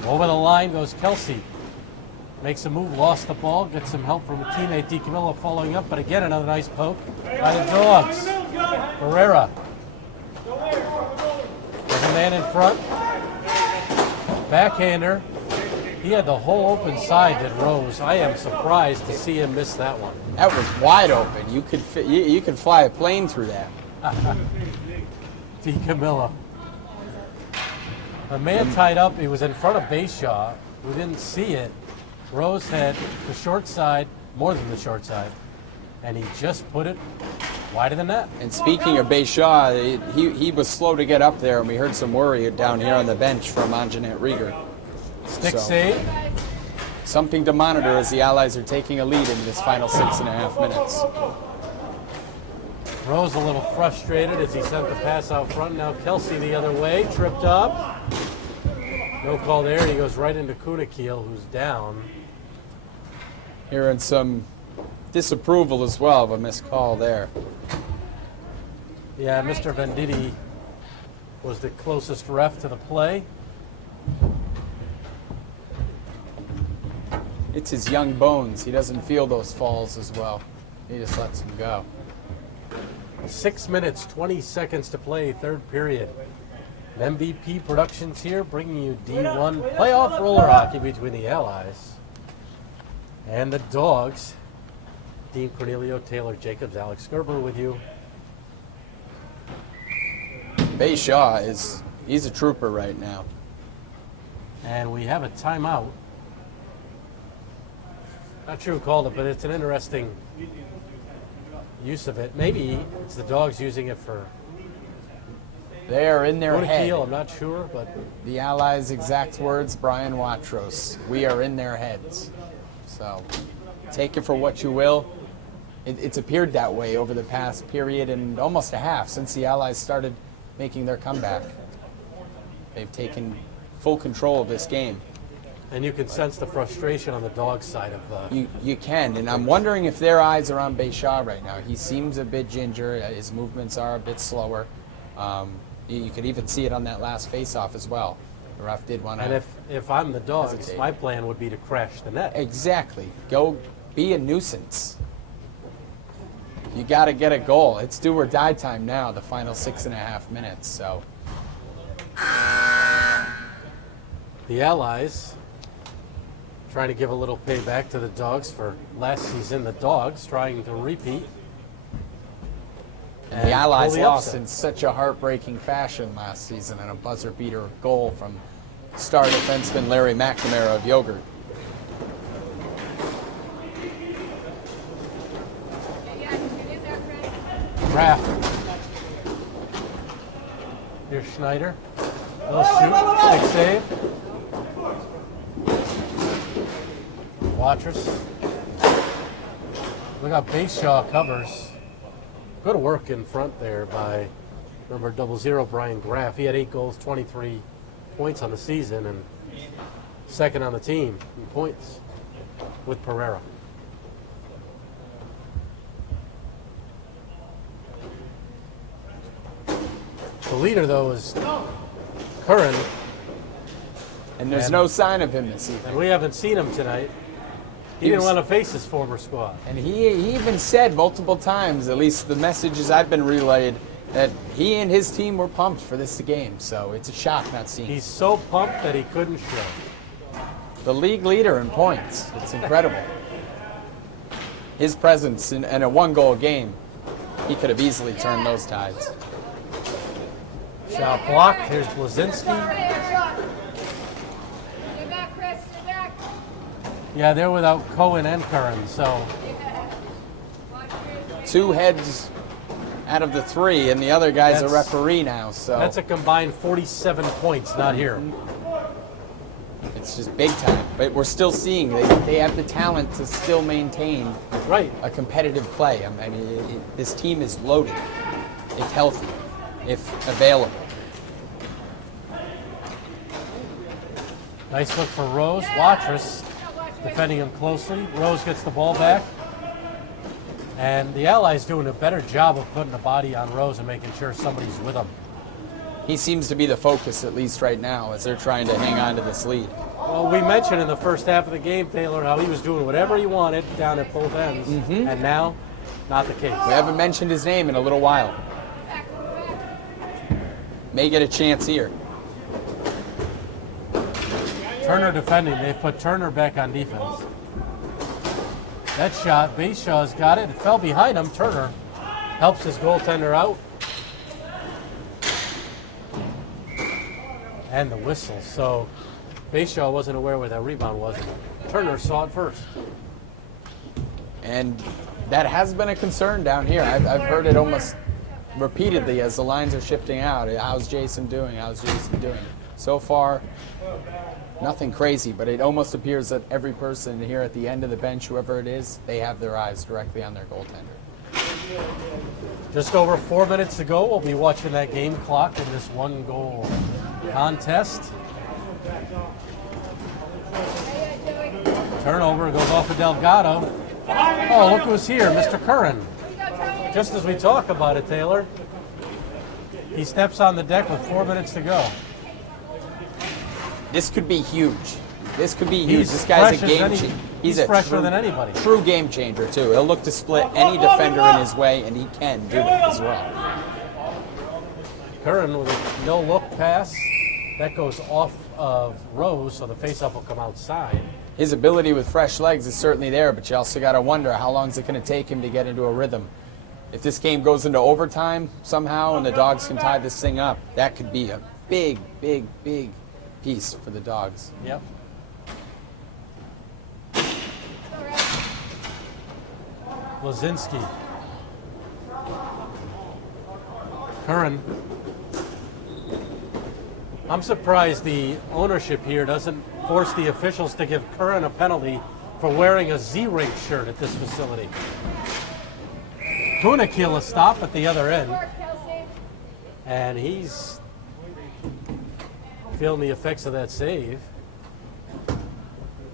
Over the line goes Kelsey. Makes a move, lost the ball, gets some help from a teammate, DiCamillo following up, but again another nice poke by the Dogs. Herrera. There's a man in front. Backhander. He had the whole open side, did Rose. I am surprised to see him miss that one. That was wide open. You could fly a plane through that. DiCamillo. A man tied up. He was in front of Bayshaw. We didn't see it. Rose had the short side, more than the short side, and he just put it wide of the net. And speaking of Bayshaw, he was slow to get up there, and we heard some worry down here on the bench from Anjanette Rieger. Stick save. Something to monitor as the Allies are taking a lead in this final 6.5 minutes. Rose a little frustrated as he sent the pass out front. Now Kelsey the other way, tripped up. No call there. He goes right into Kunikil, who's down. Hearing some disapproval as well of a missed call there. Yeah, Mr. Venditti was the closest ref to the play. It's his young bones. He doesn't feel those falls as well. He just lets them go. 6 minutes, 20 seconds to play, third period. MVP Productions here, bringing you D1 playoff roller hockey between the Allies and the Dogs. Dean Cornelio, Taylor Jacobs, Alex Gerber with you. Bayshaw he's a trooper right now. And we have a timeout. Not sure who called it, but it's an interesting use of it. Maybe it's the Dogs using it for They are in their head. I'm not sure, but The Allies' exact words, Brian Watros. We are in their heads. So take it for what you will. It's appeared that way over the past period and almost a half since the Allies started making their comeback. They've taken full control of this game. and you can sense the frustration on the Dogs' side of You can, and I'm wondering if their eyes are on Bayshaw right now. He seems a bit ginger. His movements are a bit slower. You could even see it on that last face-off as well. The ref did want to. And if I'm the Dogs, hesitate. my plan would be to crash the net. Exactly. Go be a nuisance. You got to get a goal. It's do or die time now, the final 6.5 minutes. So The Allies trying to give a little payback to the Dogs for last season. The Dogs trying to repeat. and the Allies pull the lost upset. in such a heartbreaking fashion last season in a buzzer beater goal from star defenseman Larry McNamara of Yogurt. Raff. Here's Schneider. Little shoot. Big save. Watrous. Look how Bayshaw covers. Good work in front there by number 00 Brian Graff. He had 8 goals, 23 points on the season, and second on the team in points with Pereira. The leader, though, is Curran, And there's And- no sign of him this evening. and we haven't seen him tonight. He didn't want to face his former squad. And he even said multiple times, at least the messages I've been relayed, that he and his team were pumped for this game. So it's a shock not seeing him. He's so pumped that he couldn't show. The league leader in points. It's incredible. His presence in a one-goal game, he could have easily turned those tides. Shot blocked. Here's Blazinski. Stay back, Chris. Stay back. Yeah, they're without Cohen and Curran, so Watch yours. Two heads out of the 3, and the other guy's a That's- referee now. So That's a combined 47 points, not here. it's just big time. But we're still seeing they have the talent to still maintain Right. a competitive play. I mean, this team is loaded, if healthy, if available. Nice look for Rose. Watrous defending him closely. Rose gets the ball back. And the Allies doing a better job of putting the body on Rose and making sure somebody's with him. He seems to be the focus, at least right now, as they're trying to hang on to this lead. Well, we mentioned in the first half of the game, Taylor, how he was doing whatever he wanted down at both ends. And now, not the case. We haven't mentioned his name in a little while. May get a chance here. Turner defending. They've put Turner back on defense. That shot, Bayshaw's got it. It fell behind him. Turner helps his goaltender out. And the whistle. So Bayshaw wasn't aware where that rebound was. Turner saw it first. And that has been a concern down here. I've heard it almost repeatedly as the lines are shifting out. How's Jason doing? How's Jason doing? So far, nothing crazy, but it almost appears that every person here at the end of the bench, whoever it is, they have their eyes directly on their goaltender. Just over 4 minutes to go. We'll be watching that game clock in this 1-goal contest. Turnover goes off of Delgado. Oh, look who's here, Mr. Curran. Just as we talk about it, Taylor, he steps on the deck with 4 minutes to go. This could be huge. This could be huge. He's This guy's a fresh as game any- changer. he's a fresher than anybody. True game changer, too. He'll look to split any defender in his way, and he can do it as well. Curran with a no-look pass. That goes off of Rose, so the faceoff will come outside. His ability with fresh legs is certainly there, but you also got to wonder how long is it going to take him to get into a rhythm. If this game goes into overtime somehow and the Dogs can tie this thing up, that could be a big, big, big piece for the Dogs. Yep. Lazinski. Curran. I'm surprised the ownership here doesn't force the officials to give Curran a penalty for wearing a Z-Ring shirt at this facility. Kunikil a stop at the other end, and he's feeling the effects of that save.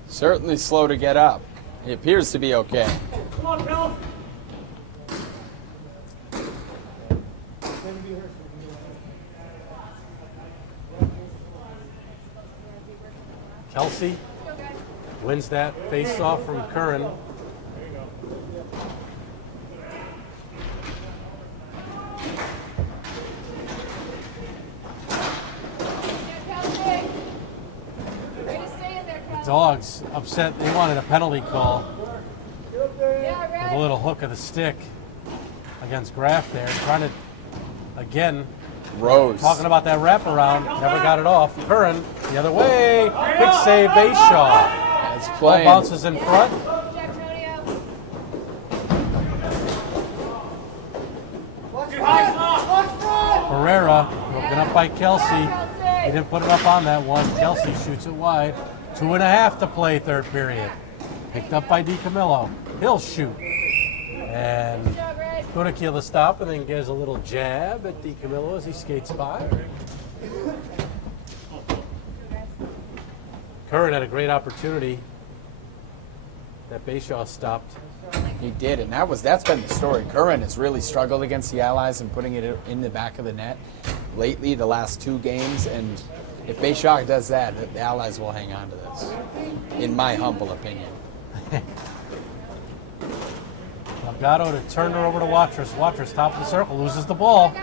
Certainly slow to get up. He appears to be okay. Come on, Bill. Kelsey wins that face-off from Curran. Dogs upset. They wanted a penalty call with a little hook of the stick against Graff there. Trying to, again, Rose. talking about that wraparound. Never got it off. Curran the other way. Big save, Bayshaw. It's Ball playing. bounces in front. Pereira broken up by Kelsey. He didn't put it up on that one. Kelsey shoots it wide. 2.5 to play, third period. Picked up by DiCamillo. He'll shoot. And Kunikil the stop and then gives a little jab at DiCamillo as he skates by. Curran had a great opportunity that Bayshaw stopped. He did, and that's been the story. Curran has really struggled against the Allies and putting it in the back of the net lately, the last 2 games, and if Bayshaw does that, the Allies will hang on to this, in my humble opinion. Delgado to Turner over to Watrous. Watrous, top of the circle, loses the ball.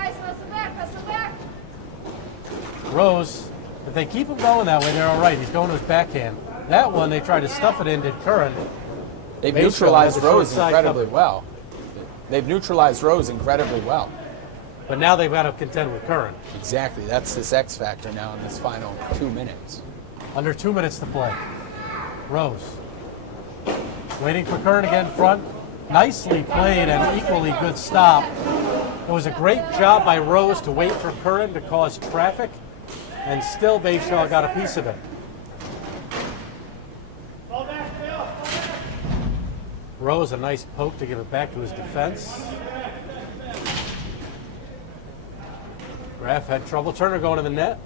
Rose, if they keep him going that way, they're all right. He's going to his backhand. That one, they tried to stuff it in, did Curran. They've Bayshaw neutralized has a short Rose side incredibly cover. well. They've neutralized Rose incredibly well. But now they've got to contend with Curran. Exactly. That's this X factor now in this final 2 minutes. Under 2 minutes to play. Rose. Waiting for Curran again front. Nicely played and equally good stop It was a great job by Rose to wait for Curran to cause traffic, and still Bayshaw got a piece of it. Fall back, Phil. Fall back. Rose, a nice poke to give it back to his defense. Graff had trouble. Turner going to the net.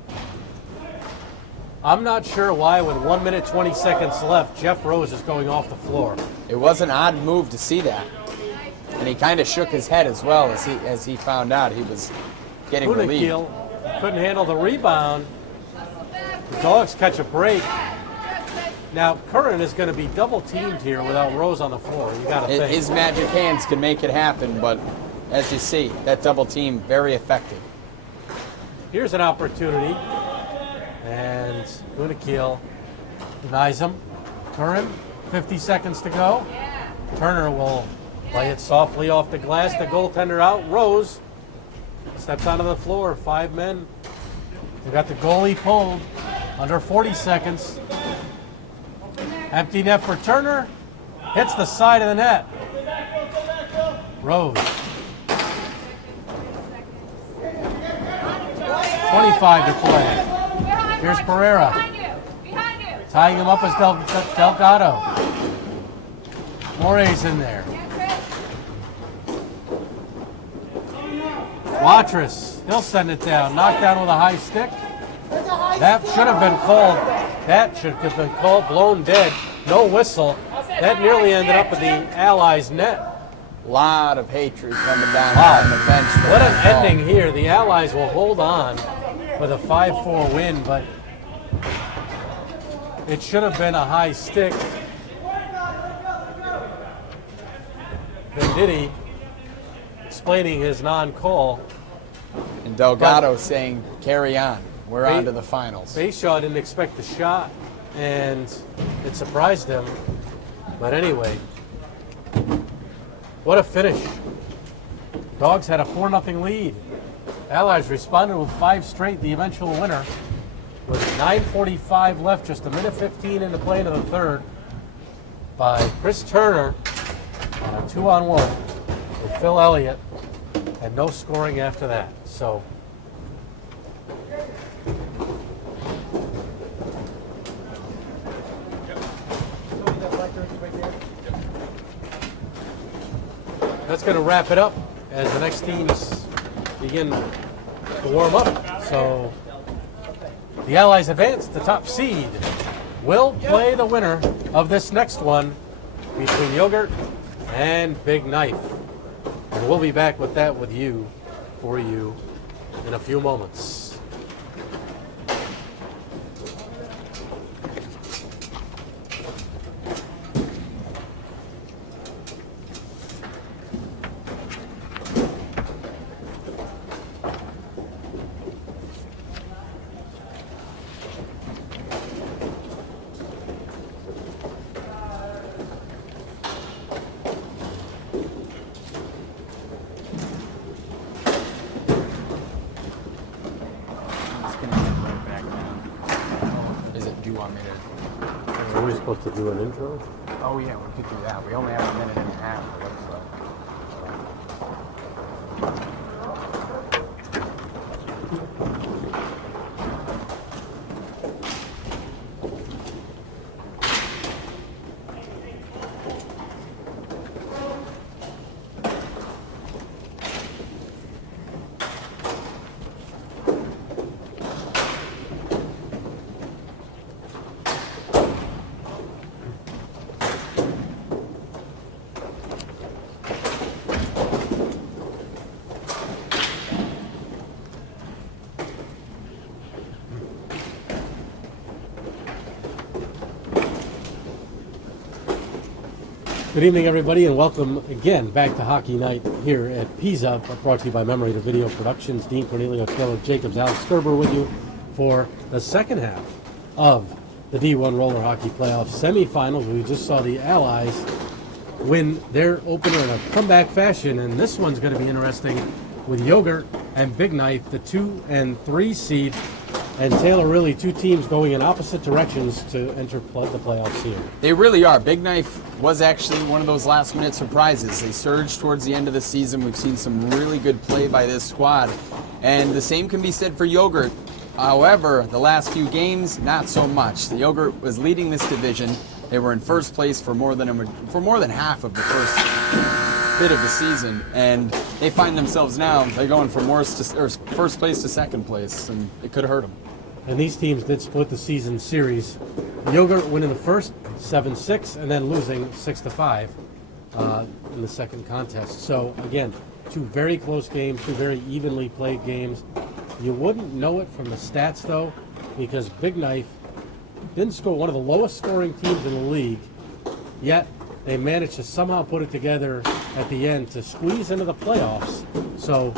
I'm not sure why, with 1 minute 20 seconds left, Jeff Rose is going off the floor. It was an odd move to see that. And he kind of shook his head as well as he found out he was getting relieved. Kunikil couldn't handle the rebound. The Dogs catch a break. Now, Curran is going to be double teamed here without Rose on the floor. You got to think. His magic hands can make it happen, but as you see, that double team, very effective. Here's an opportunity. And Kunikil denies him. Curran, 50 seconds to go. Turner will play it softly off the glass. The goaltender out. Rose steps onto the floor. 5 men. They got the goalie pulled. Under 40 seconds. Empty net for Turner. Hits the side of the net. Rose. 25 to play. Here's Pereira. Behind you. Tying him up as Delgado. Morey's in there. Watrous, he'll send it down. Knocked down with a high stick. That should have been called. That should have been called blown dead. No whistle. That nearly ended up in the Allies' net. Lot of hatred coming down on the bench. What an ending here. The Allies will hold on with a 5-4 win, but it should have been a high stick. Venditti explaining his non-call. And Delgado saying, carry on. We're on to the finals. Bayshaw didn't expect the shot, and it surprised him. But anyway, what a finish. Dogs had a 4-0 lead. Allies responded with 5 straight, the eventual winner. With 9:45 left, just a minute 15 into play into the third, by Chris Turner on a 2-on-1 with Phil Elliott, and no scoring after that. So that's going to wrap it up as the next teams begin to warm up. So the Allies advance to top seed. Will play the winner of this next one between Yogurt and Big Knife. And we'll be back with that for you in a few moments. Are we supposed to do an intro? Oh yeah, we could do that. We only have a minute and a half. Good evening, everybody, and welcome again back to Hockey Night here at PISA, brought to you by Memory to Video Productions. Dean Cornelio, Caleb Jacobs, Alex Sturber with you for the second half of the D1 Roller Hockey Playoff Semifinals. We just saw the Allies win their opener in a comeback fashion, and this one's going to be interesting with Yogurt and Big Knife, the 2 and 3 seed, And Taylor, really two teams going in opposite directions to enter the playoffs here. They really are. Big Knife was actually one of those last-minute surprises. They surged towards the end of the season. We've seen some really good play by this squad. And the same can be said for Yogurt. However, the last few games, not so much. The Yogurt was leading this division. They were in first place for more than half of the first bit of the season, and they find themselves now, they're going from first place to second place, and it could hurt them. And these teams did split the season series. Yogurt winning the first 7-6 and then losing 6-5 in the second contest. So again, two very close games, two very evenly played games. You wouldn't know it from the stats though, because Big Knife didn't score, one of the lowest scoring teams in the league, yet they managed to somehow put it together at the end to squeeze into the playoffs. So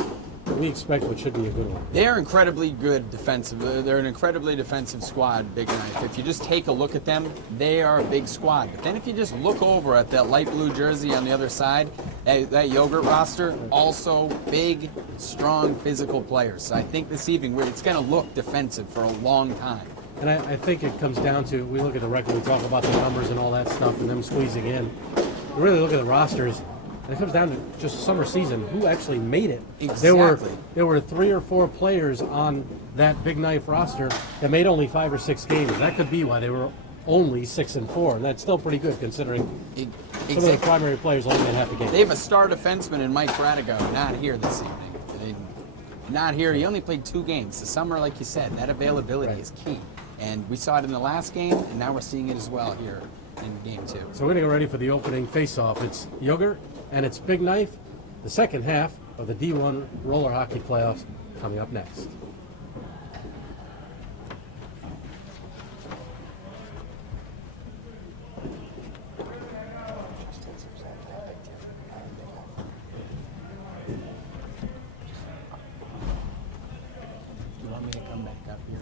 we expect what should be a good one. They are incredibly good defensive. They're an incredibly defensive squad, Big Knife. If you just take a look at them, they are a big squad. But then if you just look over at that light blue jersey on the other side, that Yogurt roster, also big, strong, physical players. So I think this evening it's going to look defensive for a long time. And I think it comes down to, we look at the record, we talk about the numbers and all that stuff and them squeezing in. We really look at the rosters, and it comes down to just summer season, who actually made it. Exactly. There were 3 or 4 players on that Big Knife roster that made only 5 or 6 games. That could be why they were only 6-4, and that's still pretty good considering some of the primary players only made half a game. They have a star defenseman in Mike Bradigo, not here this evening. Not here. He only played 2 games. The summer, like you said, that availability is key. And we saw it in the last game, and now we're seeing it as well here in game 2. So we're going to go ready for the opening face-off. It's Yogurt and it's Big Knife. The second half of the D1 roller hockey playoffs coming up next. You want me to come back up here?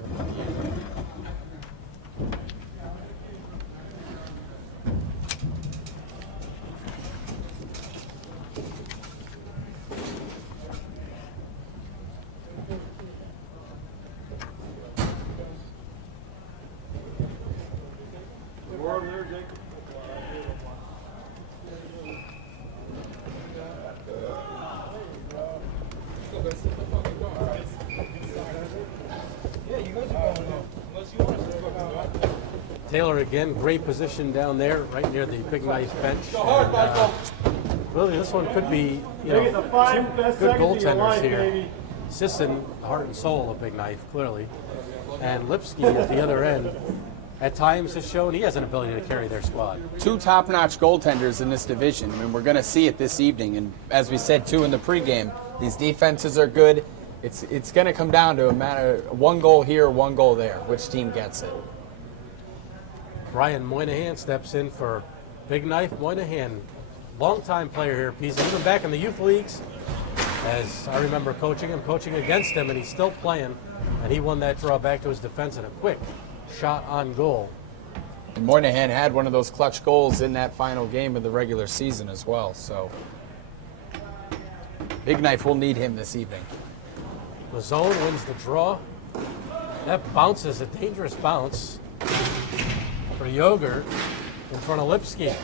Taylor again, great position down there, right near the Big Knife bench. Really, this one could be, two good goaltenders here. Sisson, the heart and soul of Big Knife, clearly, and Lipsky at the other end. At times has shown he has an ability to carry their squad. 2 top-notch goaltenders in this division. I mean, we're going to see it this evening, and as we said too in the pregame, these defenses are good. It's going to come down to a matter of 1 goal here, 1 goal there. Which team gets it? Brian Moynihan steps in for Big Knife. Moynihan, longtime player here at PISA, even back in the youth leagues. As I remember coaching against him, and he's still playing. And he won that draw back to his defense in a quick shot on goal. And Moynihan had one of those clutch goals in that final game of the regular season as well. So Big Knife will need him this evening. Mazzone wins the draw. That bounce is a dangerous bounce for Yogurt in front of Lipsky.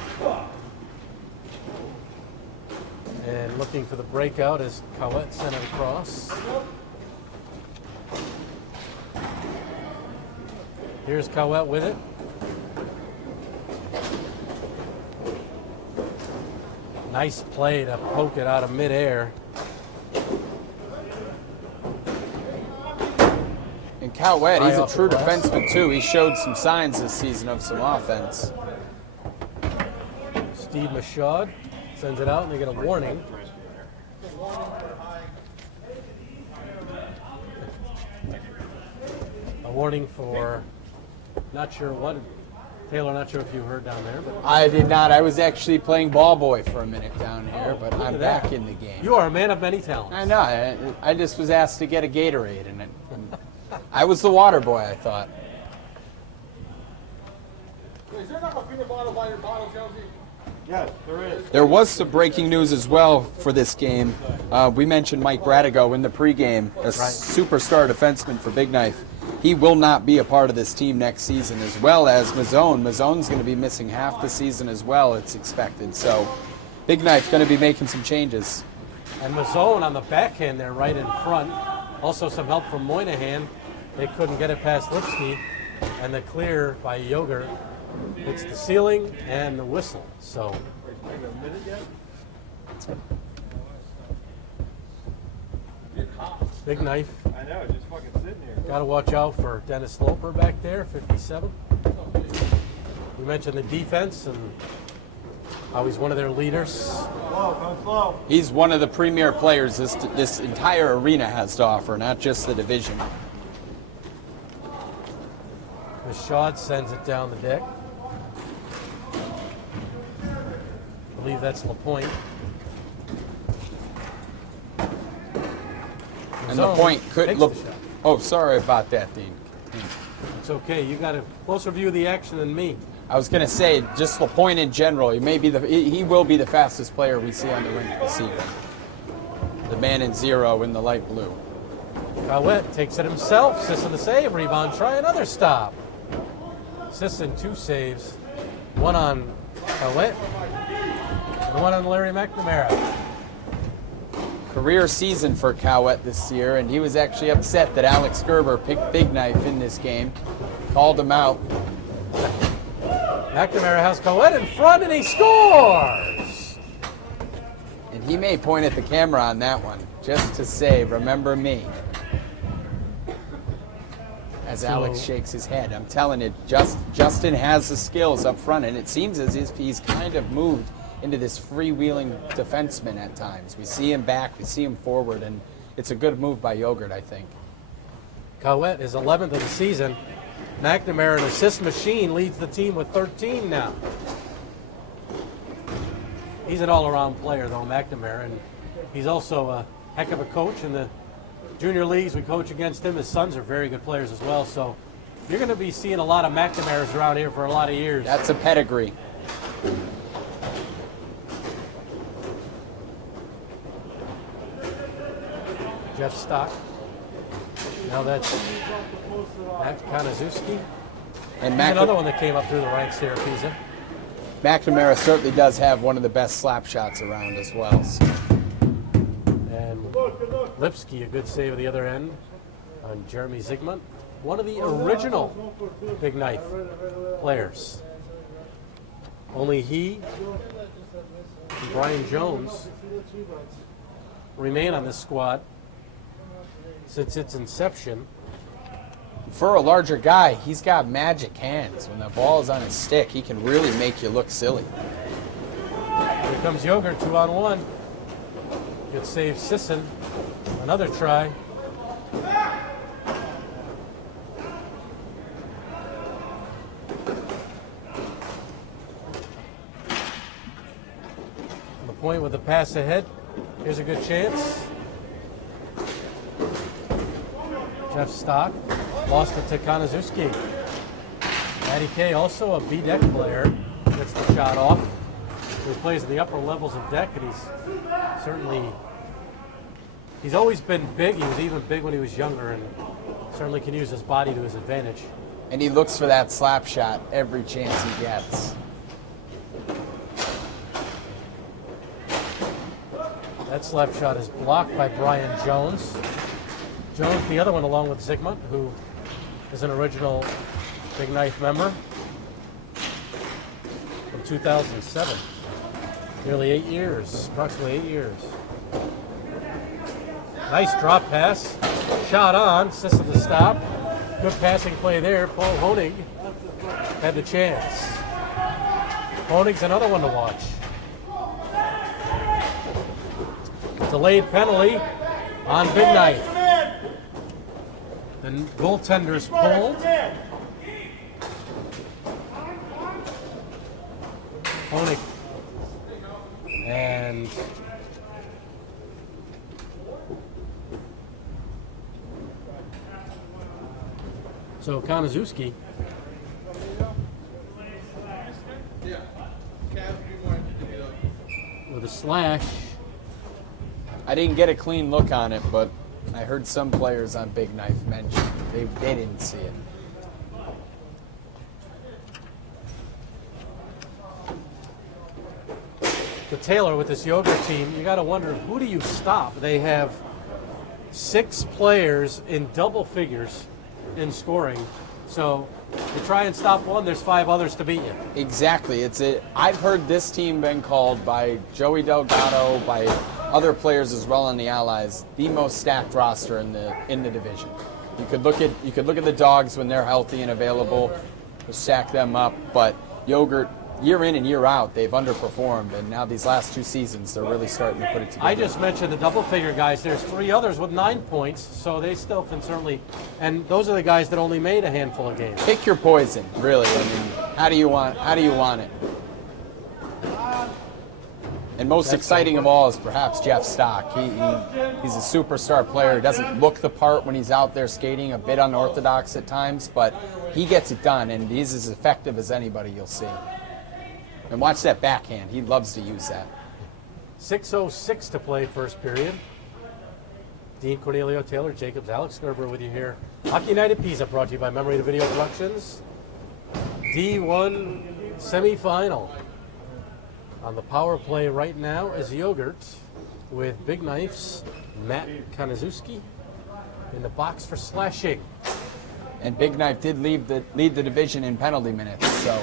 And looking for the breakout as Cowett sent it across. Here's Cowett with it. Nice play to poke it out of midair. And Cowett, he's a true defenseman too. He showed some signs this season of some offense. Steve Michaud sends it out, and they get a warning. A warning for not sure what. Taylor, not sure if you heard down there. But I did not. I was actually playing ball boy for a minute down here, but I'm back in the game. You are a man of many talents. I know. I just was asked to get a Gatorade, and I was the water boy, I thought. Is there not a peanut bottle by your bottle, Jonesy? Yes, there is. There was some breaking news as well for this game. We mentioned Mike Bradigo in the pregame, a superstar defenseman for Big Knife. he will not be a part of this team next season, as well as Mazzone. Mazzone's going to be missing half the season as well, it's expected. So Big Knife going to be making some changes. And Mazzone on the backhand there right in front. Also some help from Moynihan. They couldn't get it past Lipsky. And the clear by Yogurt hits the ceiling and the whistle. So Big Knife. I know, just fucking sitting here. Got to watch out for Dennis Loper back there, 57. We mentioned the defense and how he's one of their leaders. Slow, come slow. He's one of the premier players this entire arena has to offer, not just the division. Michaud sends it down the deck. I believe that's LaPointe. And the point could takes look. the shot. Oh, sorry about that, Dean. It's okay. You got a closer view of the action than me. I was going to say, just LaPointe in general, he will be the fastest player we see on the rink this evening. The man in zero in the light blue. Cowett takes it himself. Sisson the save. Rebound. Try another stop. Sisson 2 saves. One on Cowett and one on Larry McNamara. Career season for Cowett this year, and he was actually upset that Alex Gerber picked Big Knife in this game. Called him out. McNamara has Cowett in front, and he scores! And he may point at the camera on that one, just to say, remember me. As Alex shakes his head. I'm telling you, Justin has the skills up front, and it seems as if he's kind of moved into this freewheeling defenseman at times. We see him back, we see him forward, and it's a good move by Yogurt, I think. Cowett is 11th of the season. McNamara, an assist machine, leads the team with 13 now. He's an all-around player, though, McNamara, and he's also a heck of a coach. In the junior leagues, we coach against him. His sons are very good players as well, so you're going to be seeing a lot of McNamaras around here for a lot of years. That's a pedigree. Jeff Stock. Now that's Kanazuski. And Another one that came up through the ranks here at PISA. McNamara certainly does have one of the best slap shots around as well. So. And Lipsky, a good save at the other end on Jeremy Zygmunt. One of the original Big Knife players. Only he and Brian Jones remain on this squad since its inception. For a larger guy, he's got magic hands. When the ball is on his stick, he can really make you look silly. Here comes Yogurt, 2-on-1. Good save, Sisson. Another try. The point with the pass ahead. Here's a good chance. Jeff Stock lost it to Kanazuski. Matty Kay, also a B-deck player, gets the shot off. He plays in the upper levels of deck, and he's always been big. He was even big when he was younger, and certainly can use his body to his advantage. And he looks for that slap shot every chance he gets. That slap shot is blocked by Brian Jones. Jones, the other one, along with Zygmunt, who is an original Big Knife member from 2007. Nearly 8 years, approximately 8 years. Nice drop pass. Shot on, Sisson to stop. Good passing play there. Paul Honig had the chance. Honig's another one to watch. Delayed penalty on Big Knife. The goaltender's pulled. Honig. And so Kanazuski. With a slash. I didn't get a clean look on it, but I heard some players on Big Knife mention They didn't see it. The Taylor with this yogurt team, you got to wonder, who do you stop? They have 6 players in double figures in scoring. So you try and stop one, there's 5 others to beat you. Exactly. I've heard this team been called by Joey Delgado, by other players as well in the Allies, the most stacked roster in the division. You could look at the Dogs when they're healthy and available, stack them up, but Yogurt, year in and year out, they've underperformed, and now these last 2 seasons, they're really starting to put it together. I just mentioned the double-figure guys. There's 3 others with 9 points, so they still can certainly, and those are the guys that only made a handful of games. Pick your poison, really. I mean, how do you want it? And most exciting of all is perhaps Jeff Stock. He's a superstar player. He doesn't look the part when he's out there skating, a bit unorthodox at times, but he gets it done, and he's as effective as anybody you'll see. And watch that backhand. He loves to use that. 6:06 to play first period. Dean Cornelio Taylor, Jacobs, Alex Gerber with you here. Hockey Night at PISA brought to you by Memory to Video Productions. D1 semifinal. On the power play right now is Yogurt with Big Knife's Matt Kanazuski in the box for slashing. And Big Knife did lead the division in penalty minutes, so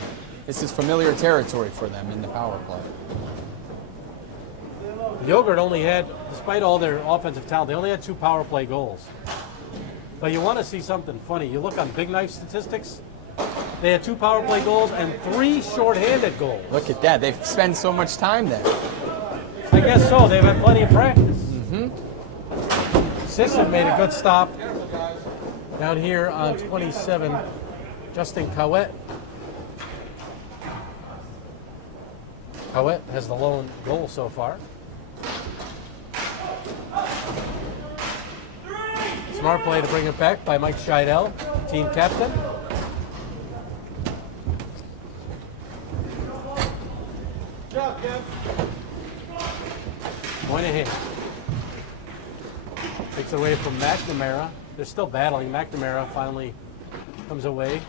this is familiar territory for them in the power play. Yogurt only had, despite all their offensive talent, they only had 2 power play goals. But you want to see something funny. You look on Big Knife statistics, they had 2 power play goals and 3 shorthanded goals. Look at that. They've spent so much time there. I guess so. They've had plenty of practice. Sisson made a good stop down here on 27. Justin Cowett. Cowett has the lone goal so far. Smart play to bring it back by Mike Scheidel, team captain. Moynihan takes it away from McNamara. They're still battling. McNamara finally comes away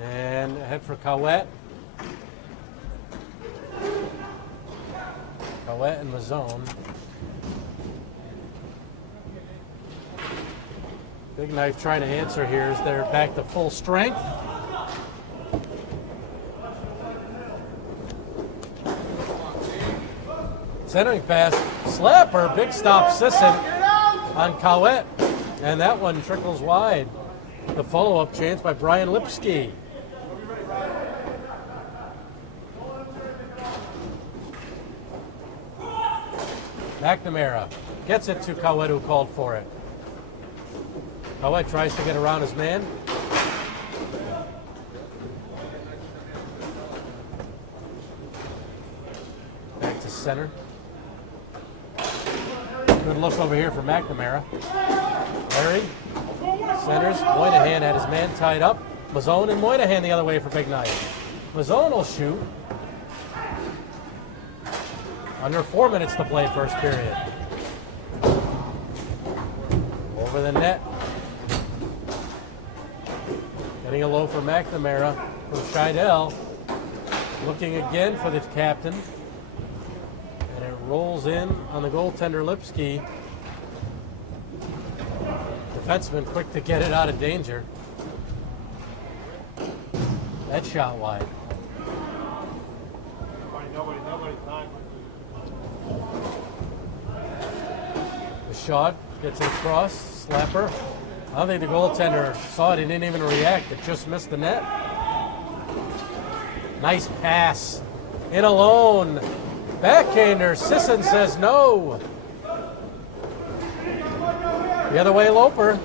and ahead for Cowett. Cowett and Mazzone. Big Knife trying to answer here as they're back to full strength. Centering pass, slapper, big stop, Sisson on Cowett, and that one trickles wide. The follow-up chance by Brian Lipsky. McNamara gets it to Cowett, who called for it. Cowett tries to get around his man. Back to center. Good look over here for McNamara. Larry centers. Moynihan had his man tied up. Mazzone and Moynihan the other way for Big Knife. Mazzone will shoot. Under 4 minutes to play first period. Over the net. Getting a low for McNamara from Scheidel. Looking again for the captain. And it rolls in on the goaltender Lipsky. Defenseman quick to get it out of danger. That shot wide. Shaw gets it across, slapper. I don't think the goaltender saw it, he didn't even react, it just missed the net. Nice pass, in alone. Backhander, Sisson says no. The other way, Loper.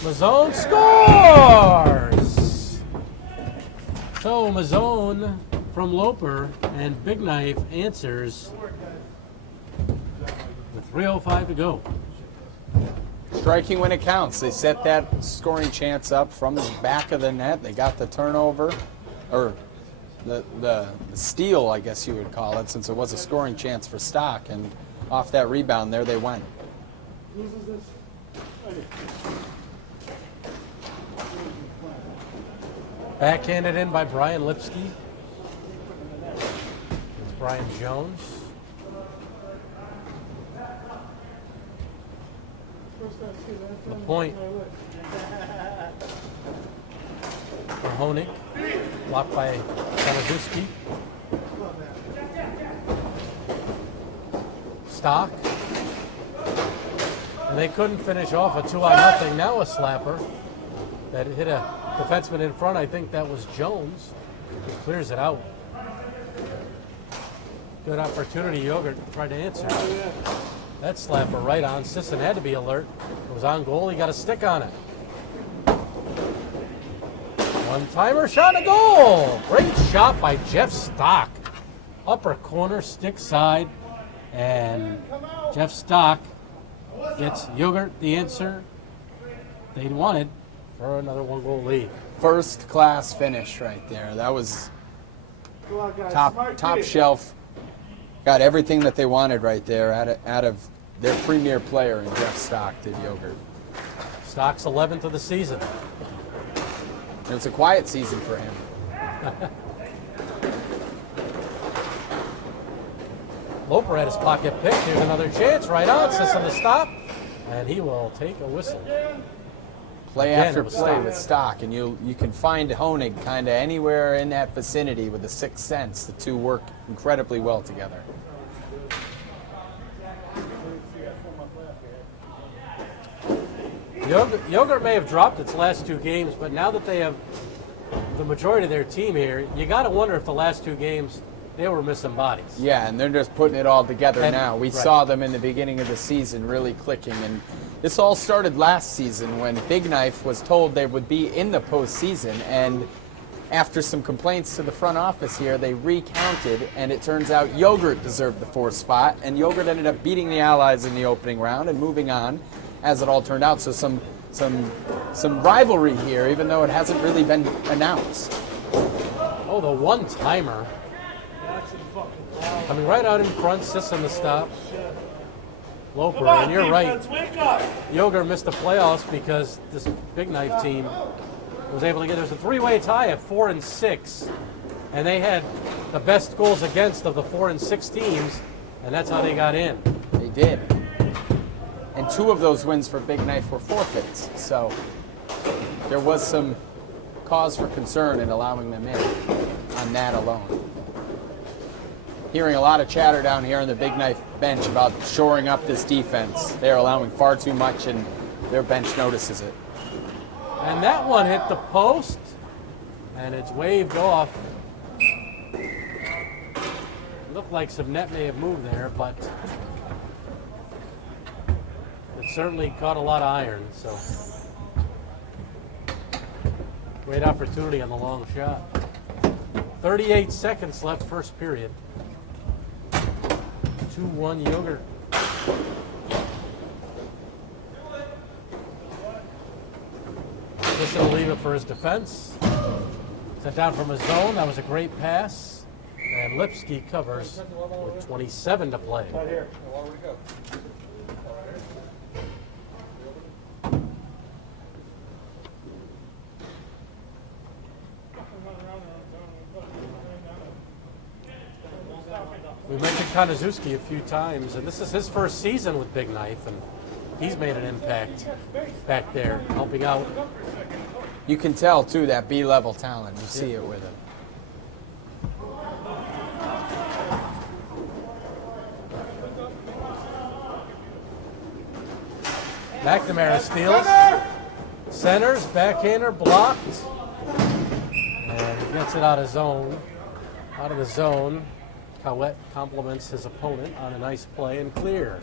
Mazzone scores! So Mazzone from Loper, and Big Knife answers with 3:05 to go. Striking when it counts. They set that scoring chance up from the back of the net. They got the turnover, or the steal, I guess you would call it, since it was a scoring chance for Stock. And off that rebound, there they went. Backhanded in by Brian Lipsky. It's Brian Jones. The point for Honig. Blocked by Kanazuski. Stock. And they couldn't finish off a 2-0. Now a slapper that hit a defenseman in front. I think that was Jones. He clears it out. Good opportunity. Yogurt tried to answer. That slapper right on. Sisson had to be alert. It was on goal. He got a stick on it. One-timer shot a goal. Great shot by Jeff Stock. Upper corner, stick side. And Jeff Stock gets Yogurt the answer they wanted for another 1-goal lead. First class finish right there. That was top shelf. Got everything that they wanted right there out of their premier player in Jeff Stock did Yogurt. Stock's 11th of the season. And it's a quiet season for him. Loper had his pocket pick. Here's another chance. Right on. Sisson to stop. And he will take a whistle. Play Again, after it was play Stock. with Stock, and you can find Honig kind of anywhere in that vicinity with a sixth sense. The two work incredibly well together. Yogurt may have dropped its last 2 games, but now that they have the majority of their team here, you got to wonder if the last 2 games they were missing bodies. Yeah, and they're just putting it all together now. We right. saw them in the beginning of the season really clicking, and this all started last season when Big Knife was told they would be in the postseason, and after some complaints to the front office here, they recounted, and it turns out Yogurt deserved the 4th spot, and Yogurt ended up beating the Allies in the opening round and moving on, as it all turned out. So some rivalry here, even though it hasn't really been announced. Oh, the one-timer. Coming right out in front, Sisson to stop. Loper, and you're right. Yogurt missed the playoffs because this Big Knife team was able to get. There's a 3-way tie at 4-6, and they had the best goals against of the 4 and 6 teams, and that's how they got in. They did. And 2 of those wins for Big Knife were forfeits. So there was some cause for concern in allowing them in on that alone. Hearing a lot of chatter down here on the Big Knife bench about shoring up this defense. They're allowing far too much, and their bench notices it. And that one hit the post, and it's waved off. Looked like some net may have moved there, but it certainly caught a lot of iron. So great opportunity on the long shot. 38 seconds left, first period. 2-1 Yogurt. Just going to leave it for his defense. Sent down from his zone. That was a great pass. And Lipsky covers with 27 to play. We mentioned Kanazuski a few times, and this is his first season with Big Knife, and he's made an impact back there, helping out. You can tell, too, that B-level talent. You see it with him. McNamara steals. Centers, backhander, blocked. And he gets it out of zone. Out of the zone. Cowett compliments his opponent on a nice play and clear.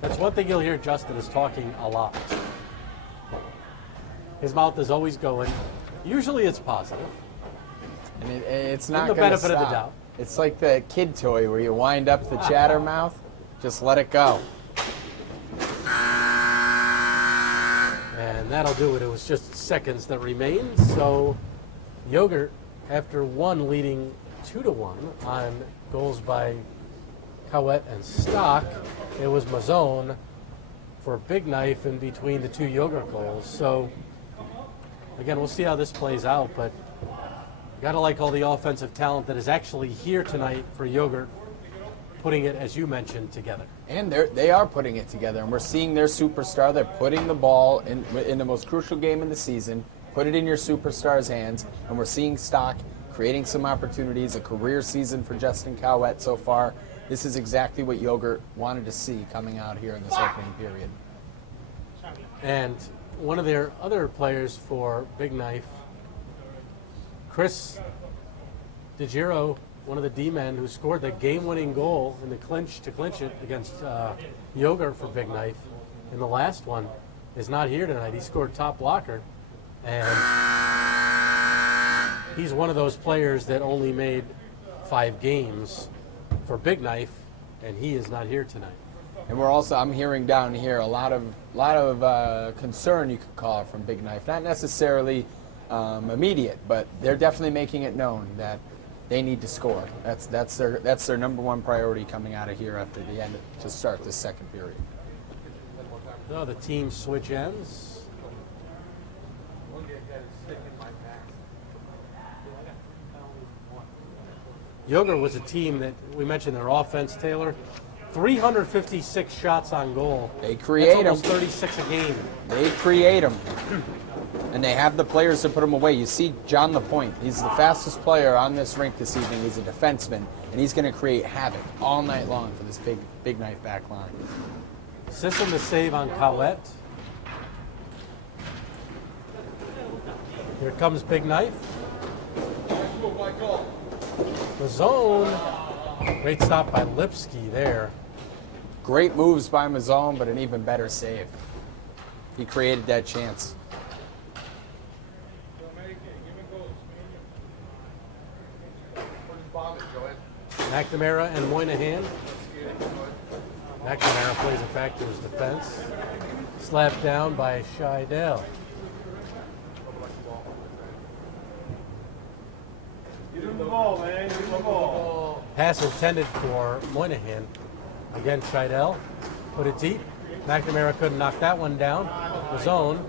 That's one thing you'll hear Justin is talking a lot. His mouth is always going. Usually it's positive. And it's not the going to benefit stop. of the doubt. It's like the kid toy where you wind up the chatter mouth. Just let it go. And that'll do it. It was just seconds that remained. So Yogurt, after one, leading 2-1 on goals by Cowett and Stock. It was Mazzone for Big Knife in between the two Yogurt goals. So, again, we'll see how this plays out, but you got to like all the offensive talent that is actually here tonight for Yogurt, putting it, as you mentioned, together. And they are putting it together, and we're seeing their superstar. They're putting the ball in the most crucial game in the season, put it in your superstar's hands, and we're seeing Stock creating some opportunities, a career season for Justin Cowett so far. This is exactly what Yogurt wanted to see coming out here in this opening period. And one of their other players for Big Knife, Chris DeGiro, one of the D-men who scored the game-winning goal in the clinch to clinch it against Yogurt for Big Knife in the last one, is not here tonight. He scored top blocker, and he's one of those players that only made 5 games for Big Knife, and he is not here tonight. And we're also, I'm hearing down here a lot of concern, you could call it, from Big Knife. Not necessarily immediate, but they're definitely making it known that they need to score. That's their number one priority coming out of here after the end to start the second period. So the teams switch ends. Yogurt was a team that we mentioned their offense, Taylor. 356 shots on goal. They create them. That's almost 36 a game. They create them. And they have the players to put them away. You see John LaPointe. He's the fastest player on this rink this evening. He's a defenseman, and he's going to create havoc all night long for this Big Knife back line. Sisson to save on Cowett. Here comes Big Knife. The zone. Great stop by Lipsky there. Great moves by Mazzone, but an even better save. He created that chance. McNamara and Moynihan. McNamara plays it back to his defense. Slapped down by Scheidel. Give him the ball, man. Give him the ball. Pass intended for Moynihan. Again, Scheidel put it deep. McNamara couldn't knock that one down. The zone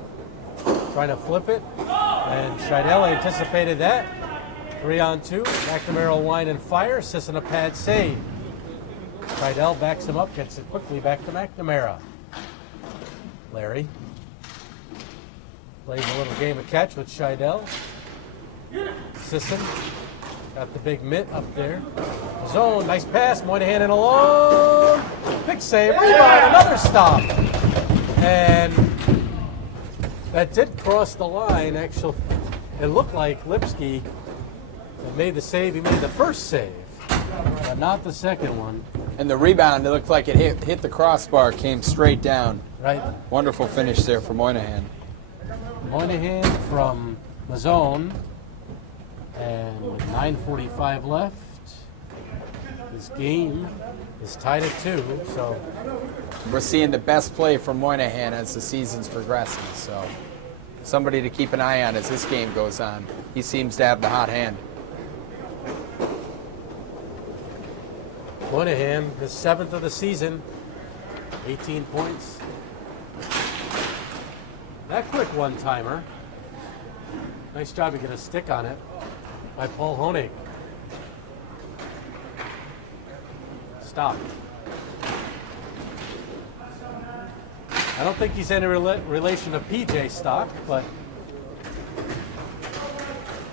trying to flip it, and Scheidel anticipated that. 3-on-2. McNamara will wind and fire. Sisson a pad save. Scheidel backs him up, gets it quickly back to McNamara. Larry plays a little game of catch with Scheidel. Sisson got the big mitt up there. Zone, nice pass. Moynihan in alone. Big save. Rebound, another stop. And that did cross the line. Actually, it looked like Lipsky made the save. He made the first save, but not the second one. And the rebound, it looked like it hit the crossbar, came straight down. Right. Wonderful finish there for Moynihan. Moynihan from the zone. And with 9:45 left, this game is tied at 2. So We're seeing the best play from Moynihan as the season's progressing. So somebody to keep an eye on as this game goes on. He seems to have the hot hand. Moynihan, his 7th of the season, 18 points. That quick one-timer. Nice job to get a stick on it by Paul Honig. Stop. I don't think he's any relation to PJ Stock, but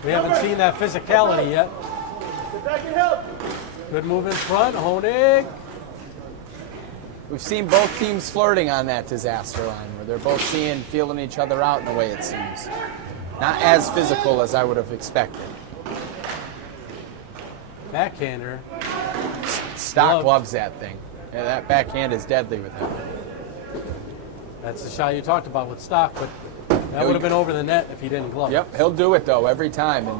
we haven't seen that physicality yet. Get back and help. Good move in front, Honig. We've seen both teams flirting on that disaster line where they're both feeling each other out in a way it seems. Not as physical as I would have expected. Backhander. Stock loves that thing. Yeah, that backhand is deadly with him. That's the shot you talked about with Stock, but that would have been over the net if he didn't glove. Yep, he'll do it though every time, and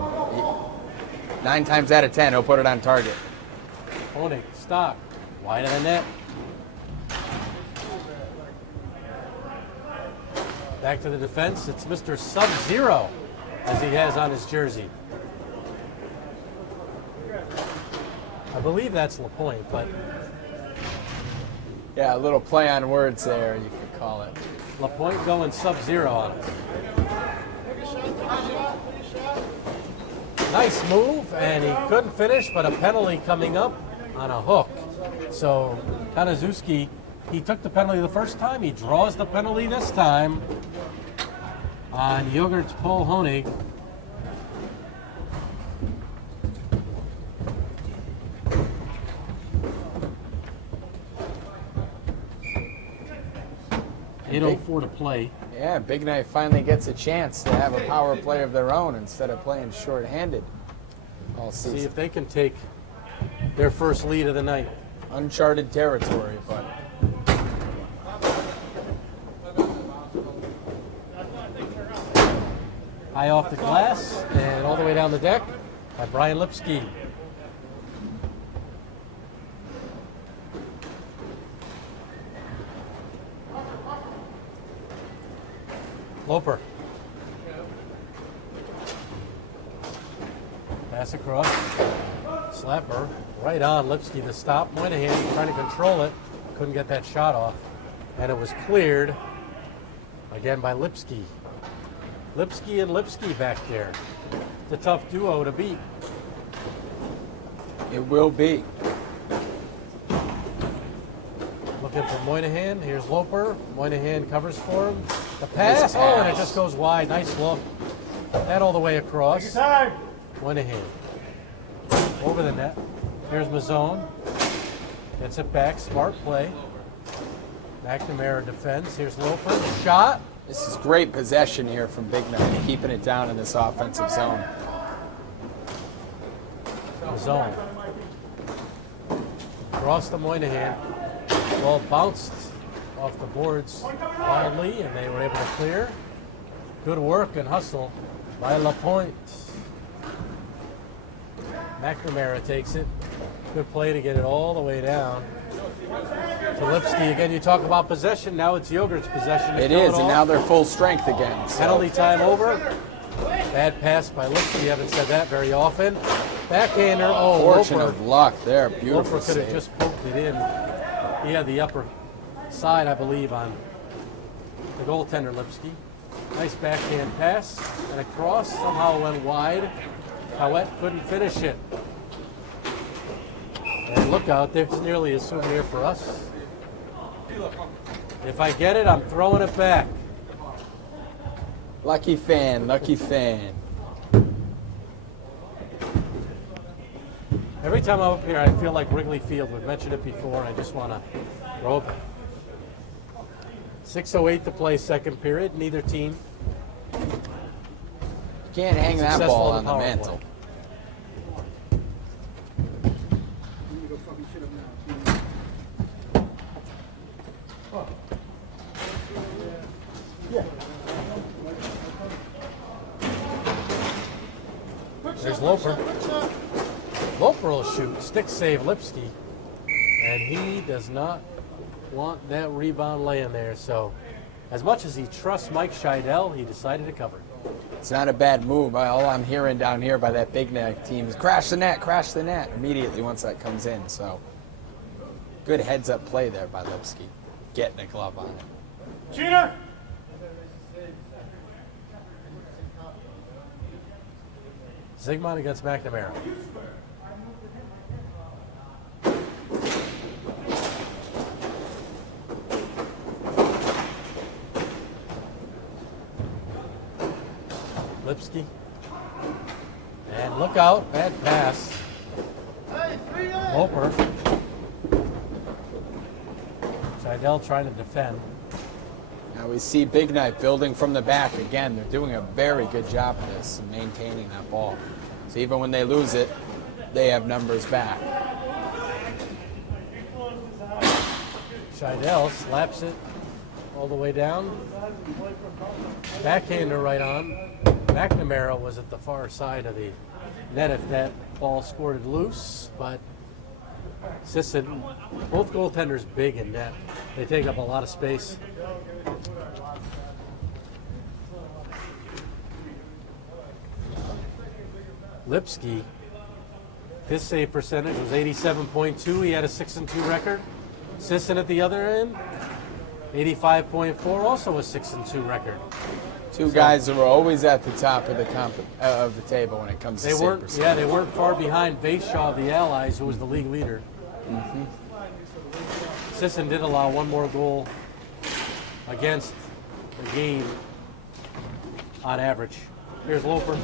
9 times out of 10 he'll put it on target. Honig, Stock, wide of the net. Back to the defense. It's Mr. Sub-Zero, as he has on his jersey. I believe that's LaPointe, but Yeah, a little play on words there, you could call it. LaPointe going sub-zero on it. Nice move, and he couldn't finish, but a penalty coming up on a hook. So Kanazuski, he took the penalty the first time. He draws the penalty this time on Yogurt's Paul Honig. .804 to play. Yeah, Big Knife finally gets a chance to have a power play of their own instead of playing short-handed all season. See if they can take their first lead of the night. Uncharted territory, but High off the glass and all the way down the deck by Brian Lipsky. Loper. Pass across. Slapper. Right on Lipsky to stop. Moynihan trying to control it. Couldn't get that shot off. And it was cleared again by Lipsky. Lipsky and Lipsky back there. It's a tough duo to beat. it will be. Looking for Moynihan. Here's Loper. Moynihan covers for him. The pass. Oh, and it just goes wide. Nice look. That all the way across. Moynihan. Over the net. Here's Mazzone. Gets it back. Smart play. McNamara defends. Here's Loper. Shot. This is great possession here from Big Knife, keeping it down in this offensive zone. Mazzone. Across the Moynihan. Ball bounced off the boards wildly, and they were able to clear. Good work and hustle by LaPointe. McNamara takes it. Good play to get it all the way down to Lipsky. Again, you talk about possession. Now it's Yogurt's possession. It is, and now they're full strength again. So. Penalty time over. Bad pass by Lipsky. You haven't said that very often. Backhander. Oh, Fortune Loper. of luck there. Beautiful Loper could have save. just poked it in. He had the upper side, I believe, on the goaltender, Lipsky. Nice backhand pass and a cross. Somehow went wide. Howett couldn't finish it. And look out, there's nearly a souvenir for us. If I get it, I'm throwing it back. Lucky fan, lucky fan. Every time I'm up here, I feel like Wrigley Field. We've mentioned it before. I just want to throw it back. 6:08 to play, second period. Neither team Can't hang that successful ball on on the the power mantle. play. There's Loper. Loper will shoot. Stick save Lipsky. And he does not want that rebound laying there. So, as much as he trusts Mike Scheidel, he decided to cover. It's not a bad move. All I'm hearing down here by that Big Knife team is crash the net immediately once that comes in. So, good heads-up play there by Lipsky. Getting a glove on it. Cheater! Zygmunt against McNamara. Lipsky. And look out, bad pass. Loper. Scheidel trying to defend. Now we see Big Knife building from the back again. They're doing a very good job of this and maintaining that ball. So even when they lose it, they have numbers back. Scheidel slaps it all the way down. Backhander right on. McNamara was at the far side of the net if that ball squirted loose, but Sisson, both goaltenders big in net. They take up a lot of space. Lipsky, his save percentage was 87.2. He had a 6-2 record. Sisson at the other end, 85.4, also a 6-2 record. Two guys that were always at the top of the table when it comes to They save weren't, percentage. they weren't far behind Bayshaw of the Allies, who was the league leader. Sisson did allow one more goal against the game on average. Here's Loper.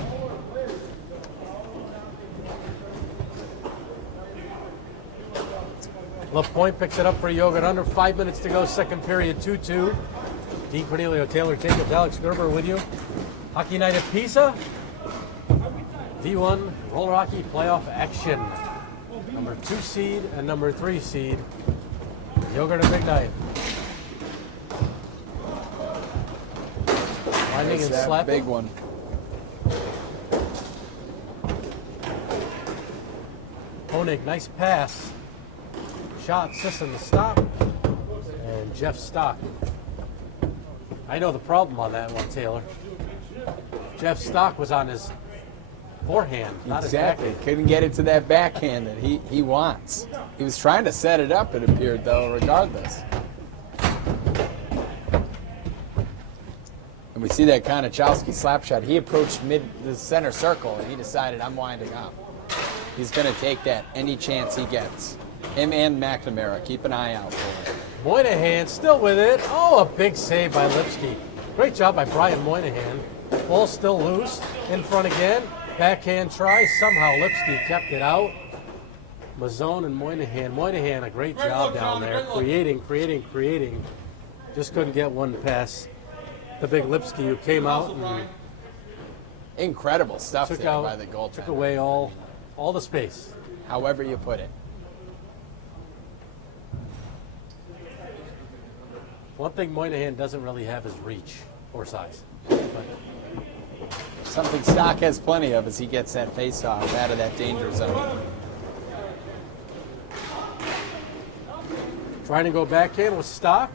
LaPointe picks it up for Yogurt. Under 5 minutes to go, second period, 2-2. Dean Cornelio, Taylor Jacobs, Alex Gerber with you. Hockey night at PISA. D1 roller hockey playoff action. Number 2 seed and number 3 seed. Yogurt and Big Knife. Finding and That slapping. big one. Honig, nice pass. Shot, Sisson the stop. And Jeff Stock. I know the problem on that one, Taylor. Jeff Stock was on his forehand, not Exactly. his backhand. Couldn't get it to that backhand that he wants. He was trying to set it up, it appeared, though, regardless. And we see that Konachowski slap shot. He approached the center circle, and he decided, I'm winding up. He's going to take that any chance he gets. Him and McNamara. Keep an eye out for it. Moynihan still with it. Oh, a big save by Lipsky. Great job by Brian Moynihan. Ball still loose. In front again. Backhand try. Somehow Lipsky kept it out. Mazzone and Moynihan. Moynihan, a great job down there. Creating. Just couldn't get one past the big Lipsky, who came out and Incredible stuff took there by the goaltender. took away all the space. However you put it. One thing Moynihan doesn't really have is reach or size. But Something Stock has plenty of as he gets that face-off out of that danger zone. trying to go backhand with Stock.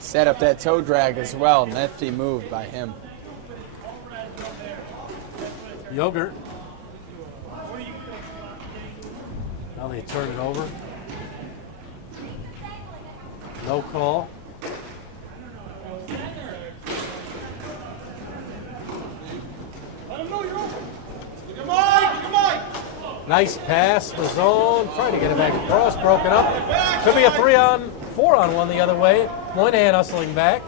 Set up that toe drag as well. Nifty move by him. Yogurt. Now they turn it over. No call. Nice pass, Mazzone trying to get it back across, broken up. Could be a 4-on-1 the other way. Moynihan hustling back.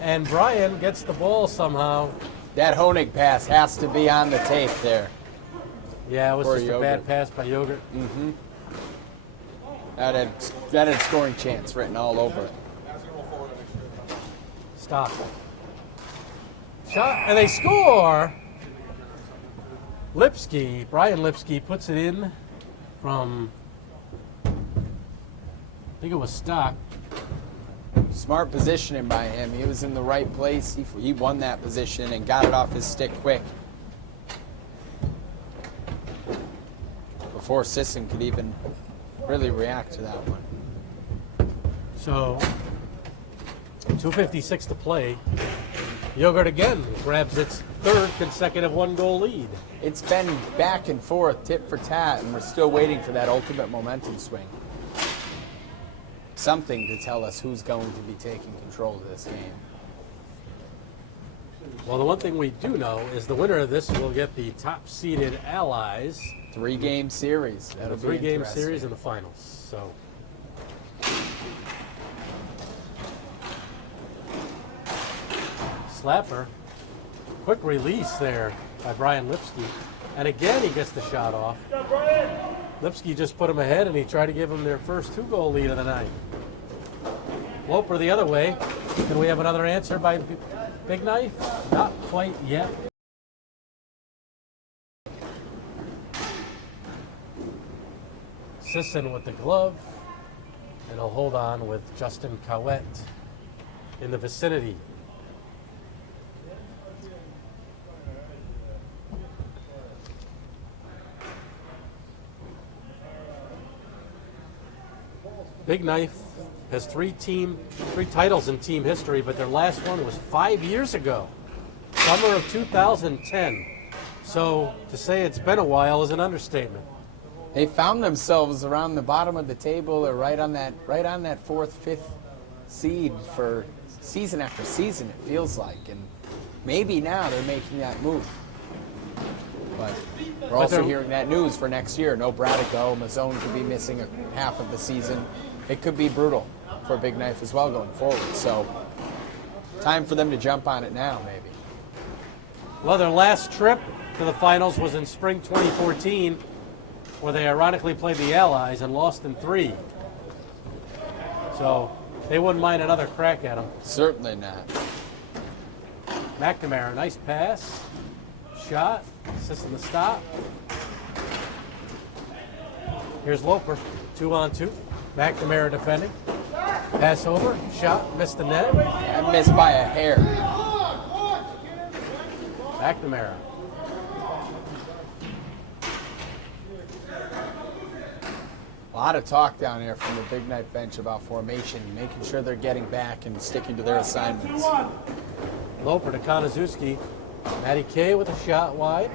And Brian gets the ball somehow. That Honig pass has to be on the tape there. Yeah, it was For just a Yogurt. bad pass by Yogurt. That had scoring chance written all over it. Stop. Shot, and they score. Lipsky, Brian Lipsky puts it in from, I think it was Stock. Smart positioning by him. He was in the right place. He won that position and got it off his stick quick. Before Sisson could even really react to that one. So, 2:56 to play. Yogurt again grabs its third consecutive one-goal lead. It's been back and forth, tit for tat, and we're still waiting for that ultimate momentum swing. Something to tell us who's going to be taking control of this game. Well, the one thing we do know is the winner of this will get the top-seeded Allies. 3-game series. And That'll a be three-game interesting. series in the finals. So, slapper, quick release there by Brian Lipsky, and again he gets the shot off. Lipsky just put him ahead, and he tried to give him their first 2-goal lead of the night. Loper the other way. Can we have another answer by Big Knife? Not quite yet. Sisson with the glove, and he'll hold on with Justin Cowett in the vicinity. Big Knife has three titles in team history, but their last one was 5 years ago, summer of 2010. So to say it's been a while is an understatement. They found themselves around the bottom of the table or right on that fourth, fifth seed for season after season, it feels like. And maybe now they're making that move. But we're also hearing that news for next year. No Bradigo. Mazzone could be missing half of the season. It could be brutal for Big Knife as well going forward. So time for them to jump on it now, maybe. Well, their last trip to the finals was in spring 2014, where they ironically played the Allies and lost in 3. So they wouldn't mind another crack at them. Certainly not. McNamara, nice pass. Shot. Assisting the stop. Here's Loper. 2-on-2. McNamara defending. Pass over. Shot. Missed the net. I missed by a hair. McNamara. A lot of talk down here from the Big Knife bench about formation, making sure they're getting back and sticking to their assignments. Loper to Konazuski. Matty K with a shot wide.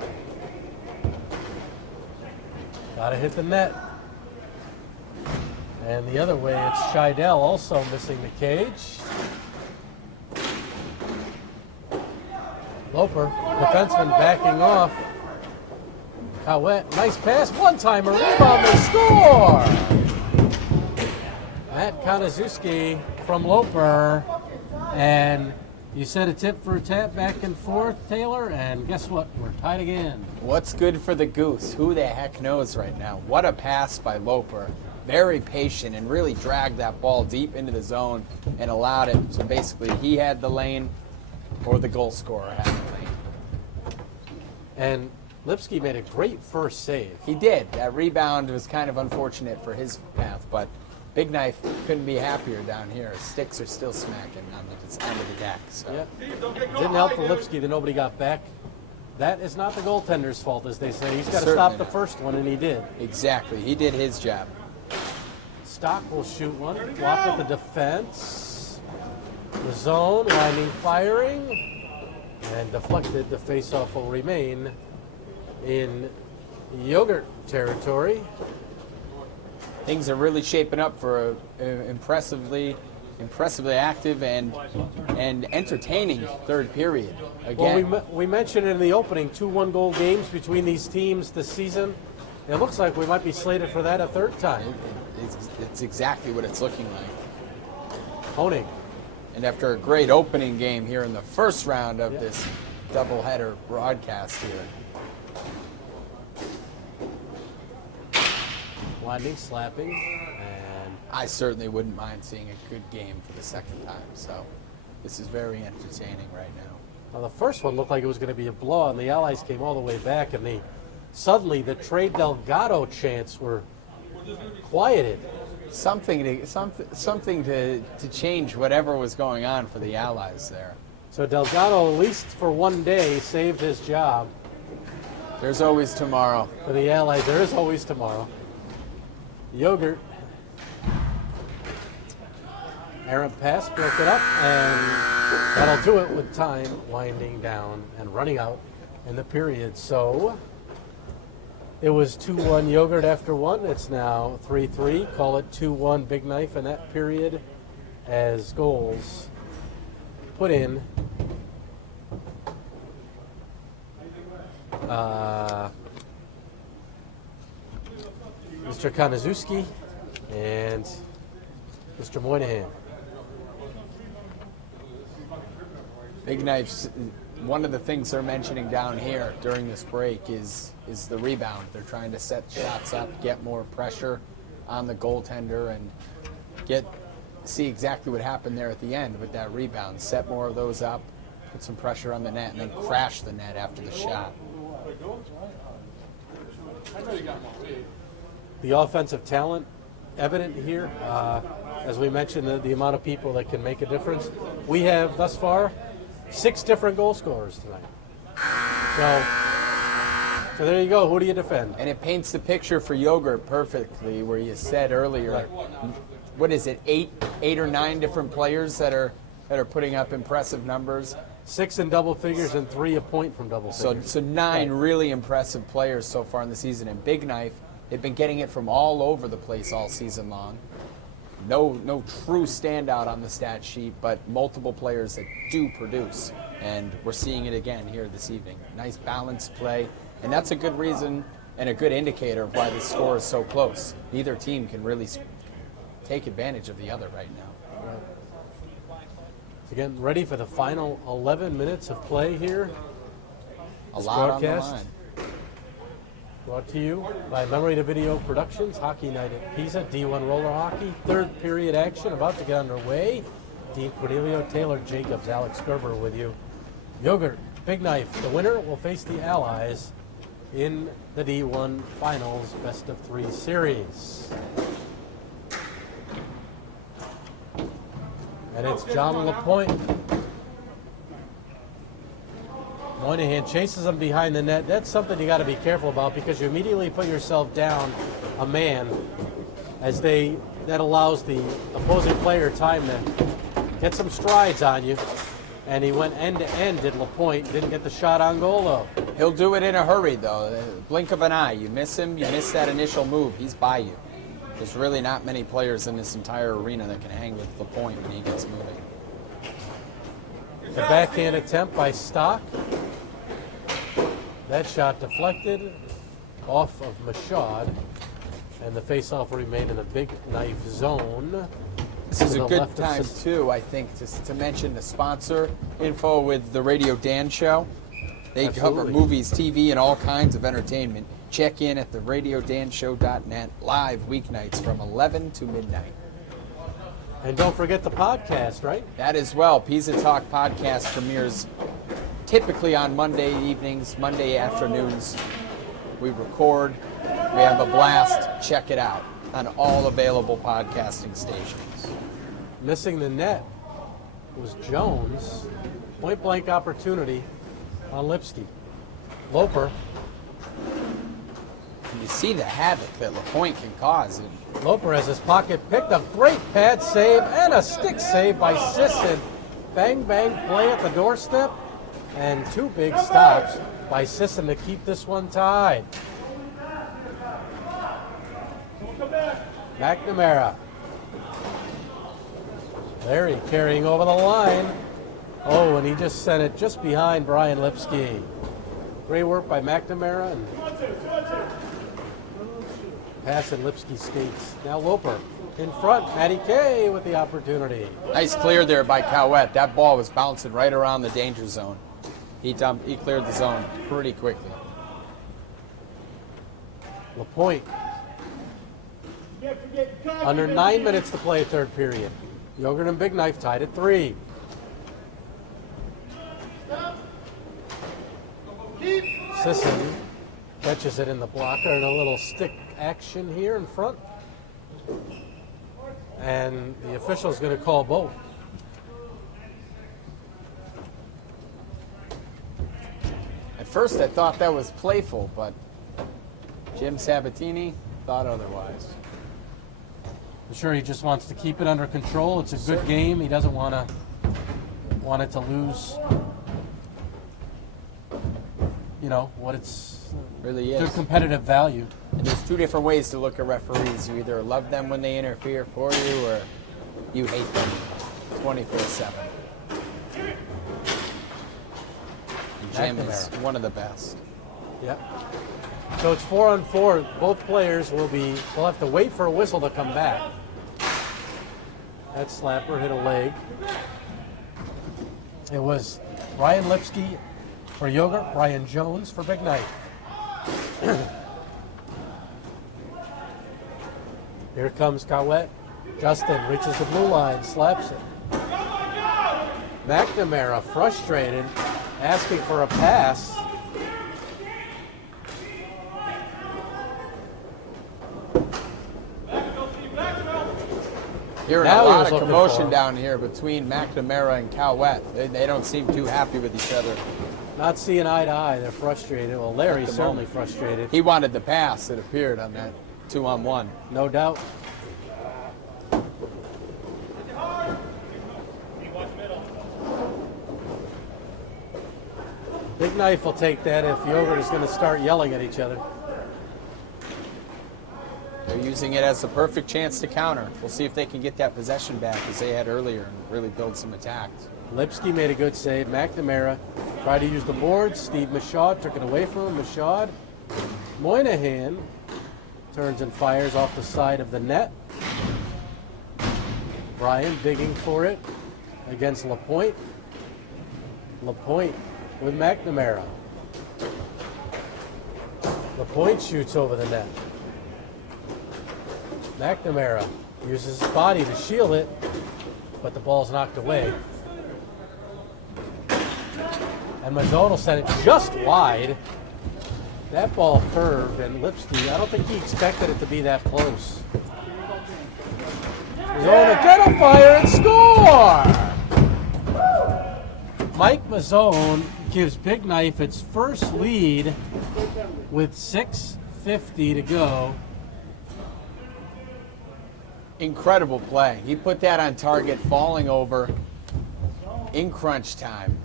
Gotta hit the net. And the other way, it's Scheidel also missing the cage. Loper, defenseman backing off. Cowett, nice pass, one-timer, rebound, they score! Matt Konazuski from Loper, and you said a tip for a tap back and forth, Taylor, and guess what? We're tied again. What's good for the goose? Who the heck knows right now? What a pass by Loper. Very patient and really dragged that ball deep into the zone and allowed it. So basically he had the lane or the goal scorer had the lane. And Lipsky made a great first save. He did. That rebound was kind of unfortunate for his path, but Big Knife couldn't be happier down here. His sticks are still smacking on the end of the deck. So. Yeah. Didn't help for Lipsky that nobody got back. That is not the goaltender's fault, as they say. He's got to stop the first one, and he did. Exactly. He did his job. Stock will shoot one. Blocked at the defense. The zone, winding, firing, and deflected. The faceoff will remain in Yogurt territory. Things are really shaping up for an impressively active and entertaining third period. Again, Well, we mentioned in the opening 2 one-goal games between these teams this season. It looks like we might be slated for that a third time. it's exactly what it's looking like. Honig. And after a great opening game here in the first round of this doubleheader broadcast here. Winding, slapping, and I certainly wouldn't mind seeing a good game for the second time. So this is very entertaining right now. well, the first one looked like it was going to be a blow, and the Allies came all the way back, and suddenly the Trey Delgado chants were quieted. Something to change whatever was going on for the Allies there. So Delgado, at least for one day, saved his job. There's always tomorrow. For the Allies, there is always tomorrow. Yogurt. Errant pass, broke it up, and that'll do it with time winding down and running out in the period. So it was 2-1 Yogurt after one. It's now 3-3. Call it 2-1 Big Knife in that period as goals put in. Mr. Konazuski and Mr. Moynihan. Big Knife's, one of the things they're mentioning down here during this break is the rebound. They're trying to set shots up, get more pressure on the goaltender, and see exactly what happened there at the end with that rebound. Set more of those up, put some pressure on the net, and then crash the net after the shot. The offensive talent evident here. As we mentioned, the amount of people that can make a difference. We have, thus far, 6 different goal scorers tonight. So there you go. Who do you defend? And it paints the picture for Yogurt perfectly, where you said earlier, what is it, 8 or 9 different players that are putting up impressive numbers. 6 in double figures and 3 a point from double figures. So 9 really impressive players so far in the season. And Big Knife They've been getting it from all over the place all season long. No true standout on the stat sheet, but multiple players that do produce. And we're seeing it again here this evening. Nice balanced play. And that's a good reason and a good indicator of why the score is so close. Neither team can really take advantage of the other right now. Again, ready for the final 11 minutes of play here. A lot on the broadcast line. Brought to you by Memory to Video Productions, Hockey Night at PISA, D1 roller hockey. Third period action about to get underway. Dean Cornelio, Taylor Jacobs, Alex Gerber with you. Yogurt, Big Knife. The winner will face the Allies in the D1 Finals Best of 3 series. And it's John LaPointe. Moynihan chases him behind the net. That's something you got to be careful about because you immediately put yourself down a man as that allows the opposing player time to get some strides on you. And he went end to end, did LaPointe. Didn't get the shot on goal, though. He'll do it in a hurry, though. Blink of an eye. You miss him, you miss that initial move. He's by you. There's really not many players in this entire arena that can hang with LaPointe when he gets moving. The backhand attempt by Stock. That shot deflected off of Machad, and the faceoff will remain in the Big Knife zone. This is a good time, too, I think, to mention the sponsor info with the Radio Dan Show. They cover movies, TV, and all kinds of entertainment. Check in at theradiodanshow.net live weeknights from 11 to midnight. And don't forget the podcast, right? That as well. PISA Talk podcast premieres typically on Monday evenings, Monday afternoons. We record. We have a blast. Check it out on all available podcasting stations. Missing the net was Jones. Point blank opportunity on Lipsky. Loper. And you see the havoc that LaPointe can cause. Loper has his pocket picked. A great pad save and a stick save by Sisson. Bang, bang play at the doorstep. And two big stops by Sisson to keep this one tied. McNamara. Larry carrying over the line. Oh, and he just sent it just behind Brian Lipsky. Great work by McNamara. And pass in Lipsky skates. Now Loper in front. Matty Kay with the opportunity. Nice clear there by Cowett. That ball was bouncing right around the danger zone. He cleared the zone pretty quickly. LaPointe. Under 9 minutes to play third period. Yogurt and Big Knife tied at 3. Sisson catches it in the blocker and a little stick action here in front. And the official's going to call both. At first I thought that was playful, but Jim Sabatini thought otherwise. I'm sure he just wants to keep it under control. It's a good game. He doesn't want it to lose, you know, what it's Really is. good competitive value. And there's two different ways to look at referees. You either love them when they interfere for you or you hate them 24/7. And Jim is one of the best. Yep. So it's 4-on-4. Both players will have to wait for a whistle to come back. That slapper hit a leg. It was Brian Lipsky for Yogurt, Brian Jones for Big Knife. Here comes Cowett. Justin reaches the blue line, slaps it. McNamara, frustrated, asking for a pass. Hearing a lot of commotion down here between McNamara and Cowett. They don't seem too happy with each other. Not seeing eye to eye, they're frustrated. Well, Larry's certainly frustrated. He wanted the pass, it appeared, on that 2-on-1. No doubt. Big Knife will take that if Yogurt is going to start yelling at each other. using it as the perfect chance to counter. We'll see if they can get that possession back as they had earlier and really build some attacks. Lipsky made a good save. McNamara tried to use the board. Steve Michaud took it away from him. Michaud. Moynihan turns and fires off the side of the net. Brian digging for it against LaPointe. LaPointe with McNamara. LaPointe shoots over the net. McNamara uses his body to shield it, but the ball's knocked away. And Mazzone will send it just wide. That ball curved, and Lipsky, I don't think he expected it to be that close. Mazzone again will fire and score! Mike Mazzone gives Big Knife its first lead with 6:50 to go. Incredible play. He put that on target, falling over in crunch time.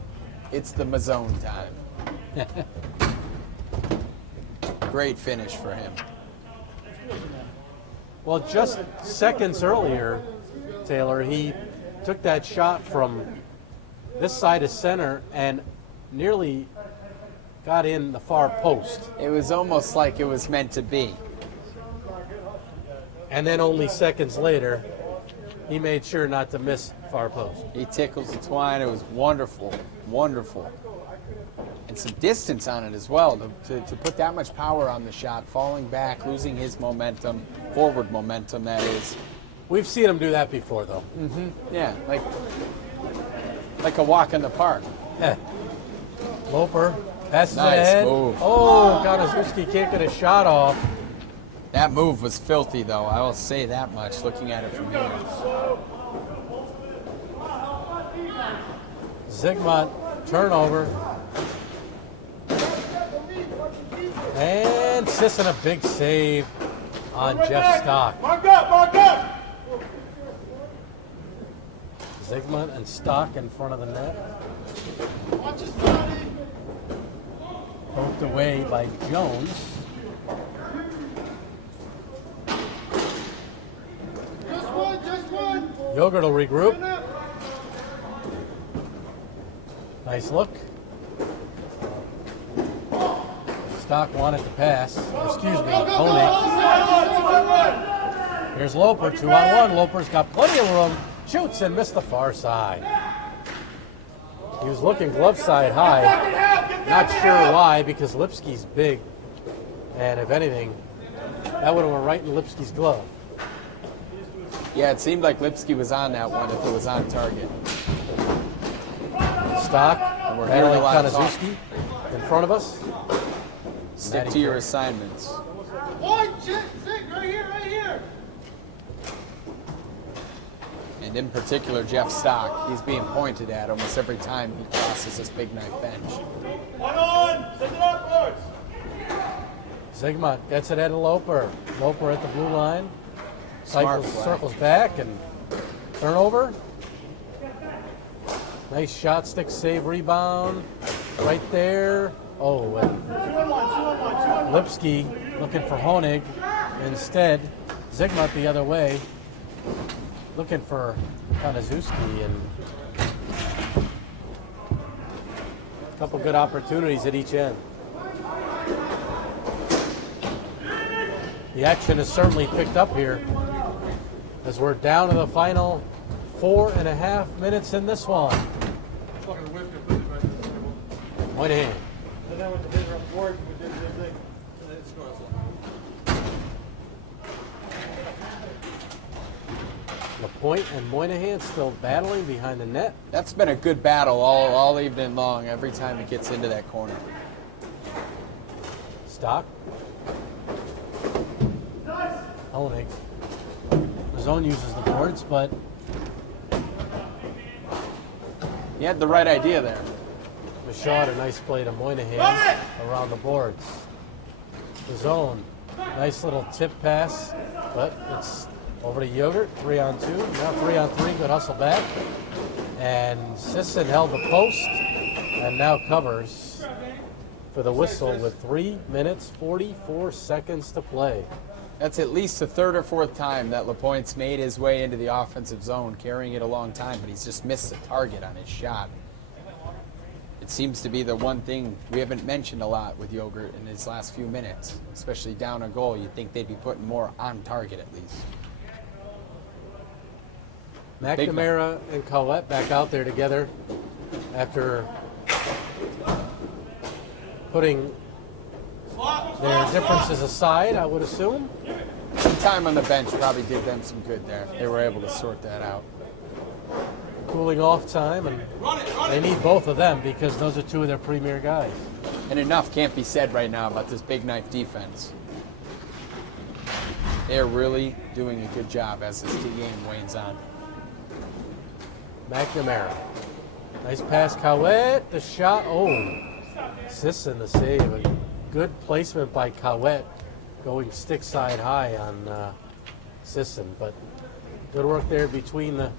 It's the Mazzone time. Great finish for him. Well, just seconds earlier, Taylor, he took that shot from this side of center and nearly got in the far post. It was almost like it was meant to be. And then only seconds later, he made sure not to miss far post. He tickles the twine. It was wonderful, wonderful. And some distance on it as well, to put that much power on the shot, falling back, losing his momentum, forward momentum, that is. We've seen him do that before, though. Yeah, like a walk in the park. Yeah. Loper passes it Nice ahead. move. Oh, Konazuski can't get a shot off. That move was filthy, though. I will say that much, looking at it from here. Zygmunt, turnover. And Sisson a big save on Jeff Stock. Mark up, mark up! Zygmunt and Stock in front of the net. Watch his body! Poked away by Jones. Just one! Yogurt will regroup. Nice look. Stock wanted to pass. Excuse me, Koenig. Here's Loper, 2-on-1. Loper's got plenty of room. Shoots and missed the far side. He was looking glove side high. Not sure why, because Lipsky's big. And if anything, that would have went right in Lipsky's glove. Yeah, it seemed like Lipsky was on that one if it was on target. Stock, And we're hearing handling a lot of talk. Konazuski in front of us. Stick to your assignments. One, six, right here! And in particular, Jeff Stock. He's being pointed at almost every time he crosses this Big Knife bench. One on! Send it upwards! Zygmunt gets it at Loper. Loper at the blue line. Smart Cycles, play. circles back and turnover. Nice shot, stick, save, rebound. Right there. Oh, and 2-on-1. Lipsky looking for Honig. Instead, Zygmunt the other way. Looking for Konazuski, and a couple good opportunities at each end. The action has certainly picked up here as we're down to the final 4.5 minutes in this one. Moynihan. LaPointe and Moynihan still battling behind the net. That's been a good battle all evening long, every time it gets into that corner. Stock. Honig. Mazzone uses the boards, but He had the right idea there. Michaud, a nice play to Moynihan around the boards. Mazzone, nice little tip pass, but it's over to Yogurt, 3-on-2. Now 3-on-3, good hustle back. And Sisson held the post and now covers for the whistle with 3 minutes, 44 seconds to play. That's at least the third or fourth time that LaPointe's made his way into the offensive zone, carrying it a long time, but he's just missed the target on his shot. It seems to be the one thing we haven't mentioned a lot with Yogurt in his last few minutes, especially down a goal. You'd think they'd be putting more on target at least. McNamara and Collette back out there together after putting their differences aside, I would assume. Some time on the bench probably did them some good there. They were able to sort that out. Cooling off time, and they need both of them because those are two of their premier guys. And enough can't be said right now about this Big Knife defense. They're really doing a good job as this game wanes on. McNamara. Nice pass, Cowett. The shot. Oh, Sisson the save. A good placement by Cowett, going stick side high on Sisson. But good work there between the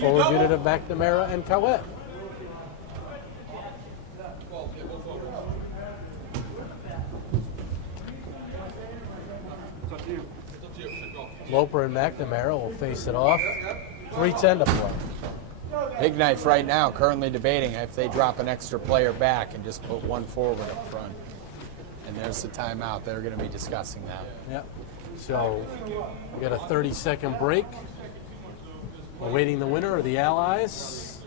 forward unit of McNamara and Cowett. Loper and McNamara will face it off. 3:10 to play. Big Knife right now currently debating if they drop an extra player back and just put one forward up front. And there's the timeout. They're going to be discussing that. Yep. So we got a 30-second break. Awaiting the winner of the Allies.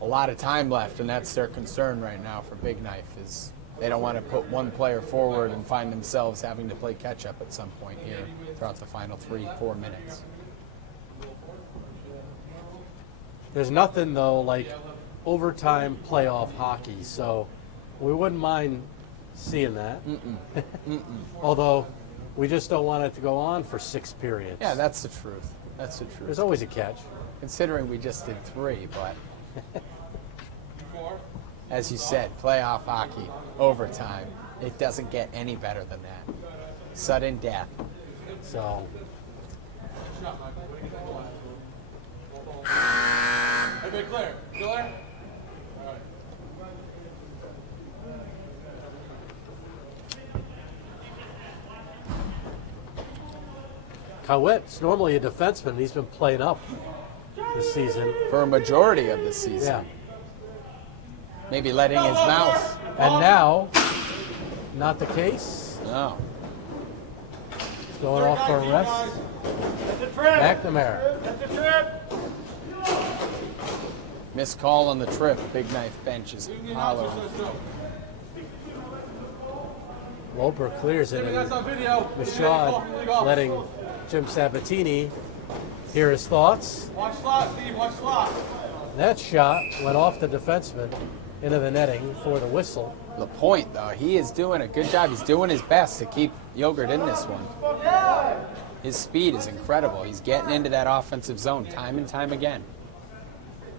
A lot of time left, and that's their concern right now for Big Knife is they don't want to put one player forward and find themselves having to play catch-up at some point here throughout the final 3-4 minutes. There's nothing, though, like overtime playoff hockey, so we wouldn't mind seeing that. Although we just don't want it to go on for 6 periods. Yeah, that's the truth. That's the truth. There's always a catch. Considering we just did 3, but as you said, playoff hockey, overtime, it doesn't get any better than that. Sudden death. So Everybody clear. Still there? All right. Cowett's normally a defenseman. He's been playing up this season. For a majority of the season. Yeah. Maybe letting his mouth. And now, not the case. No. He's going off for a rest. That's a trip. McNamara. That's a trip. Missed call on the trip. Big Knife bench is hollering. Loper clears it, That's and on video. Michaud letting Jim Sabatini hear his thoughts. Watch slot, Steve. Watch slot. That shot went off the defenseman into the netting for the whistle. LaPointe, though, he is doing a good job. He's doing his best to keep Yogurt in this one. His speed is incredible. He's getting into that offensive zone time and time again.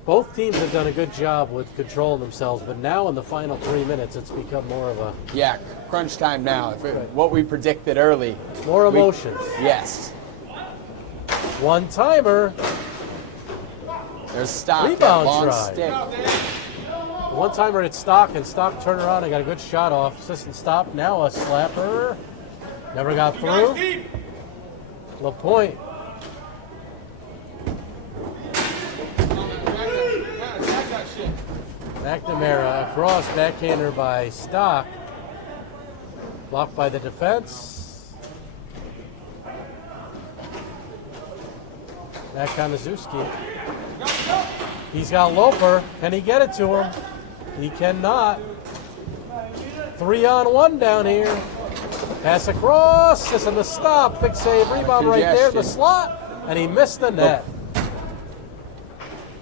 Both teams have done a good job with controlling themselves, but now in the final 3 minutes, it's become more of a Yeah, crunch time now. What we predicted early. more emotions. Yes. One timer, There's Stock, that Rebound long try. stick. one timer at Stock, and Stock turned around and got a good shot off. Assistant stop, now a slapper. Never got through. LaPointe. McNamara across, backhander by Stock. Blocked by the defense. Back Konazuski. He's got Loper. Can he get it to him? He cannot. 3-on-1 down here. Pass across. This in the stop. Big save. Rebound right there. The slot. And he missed the net.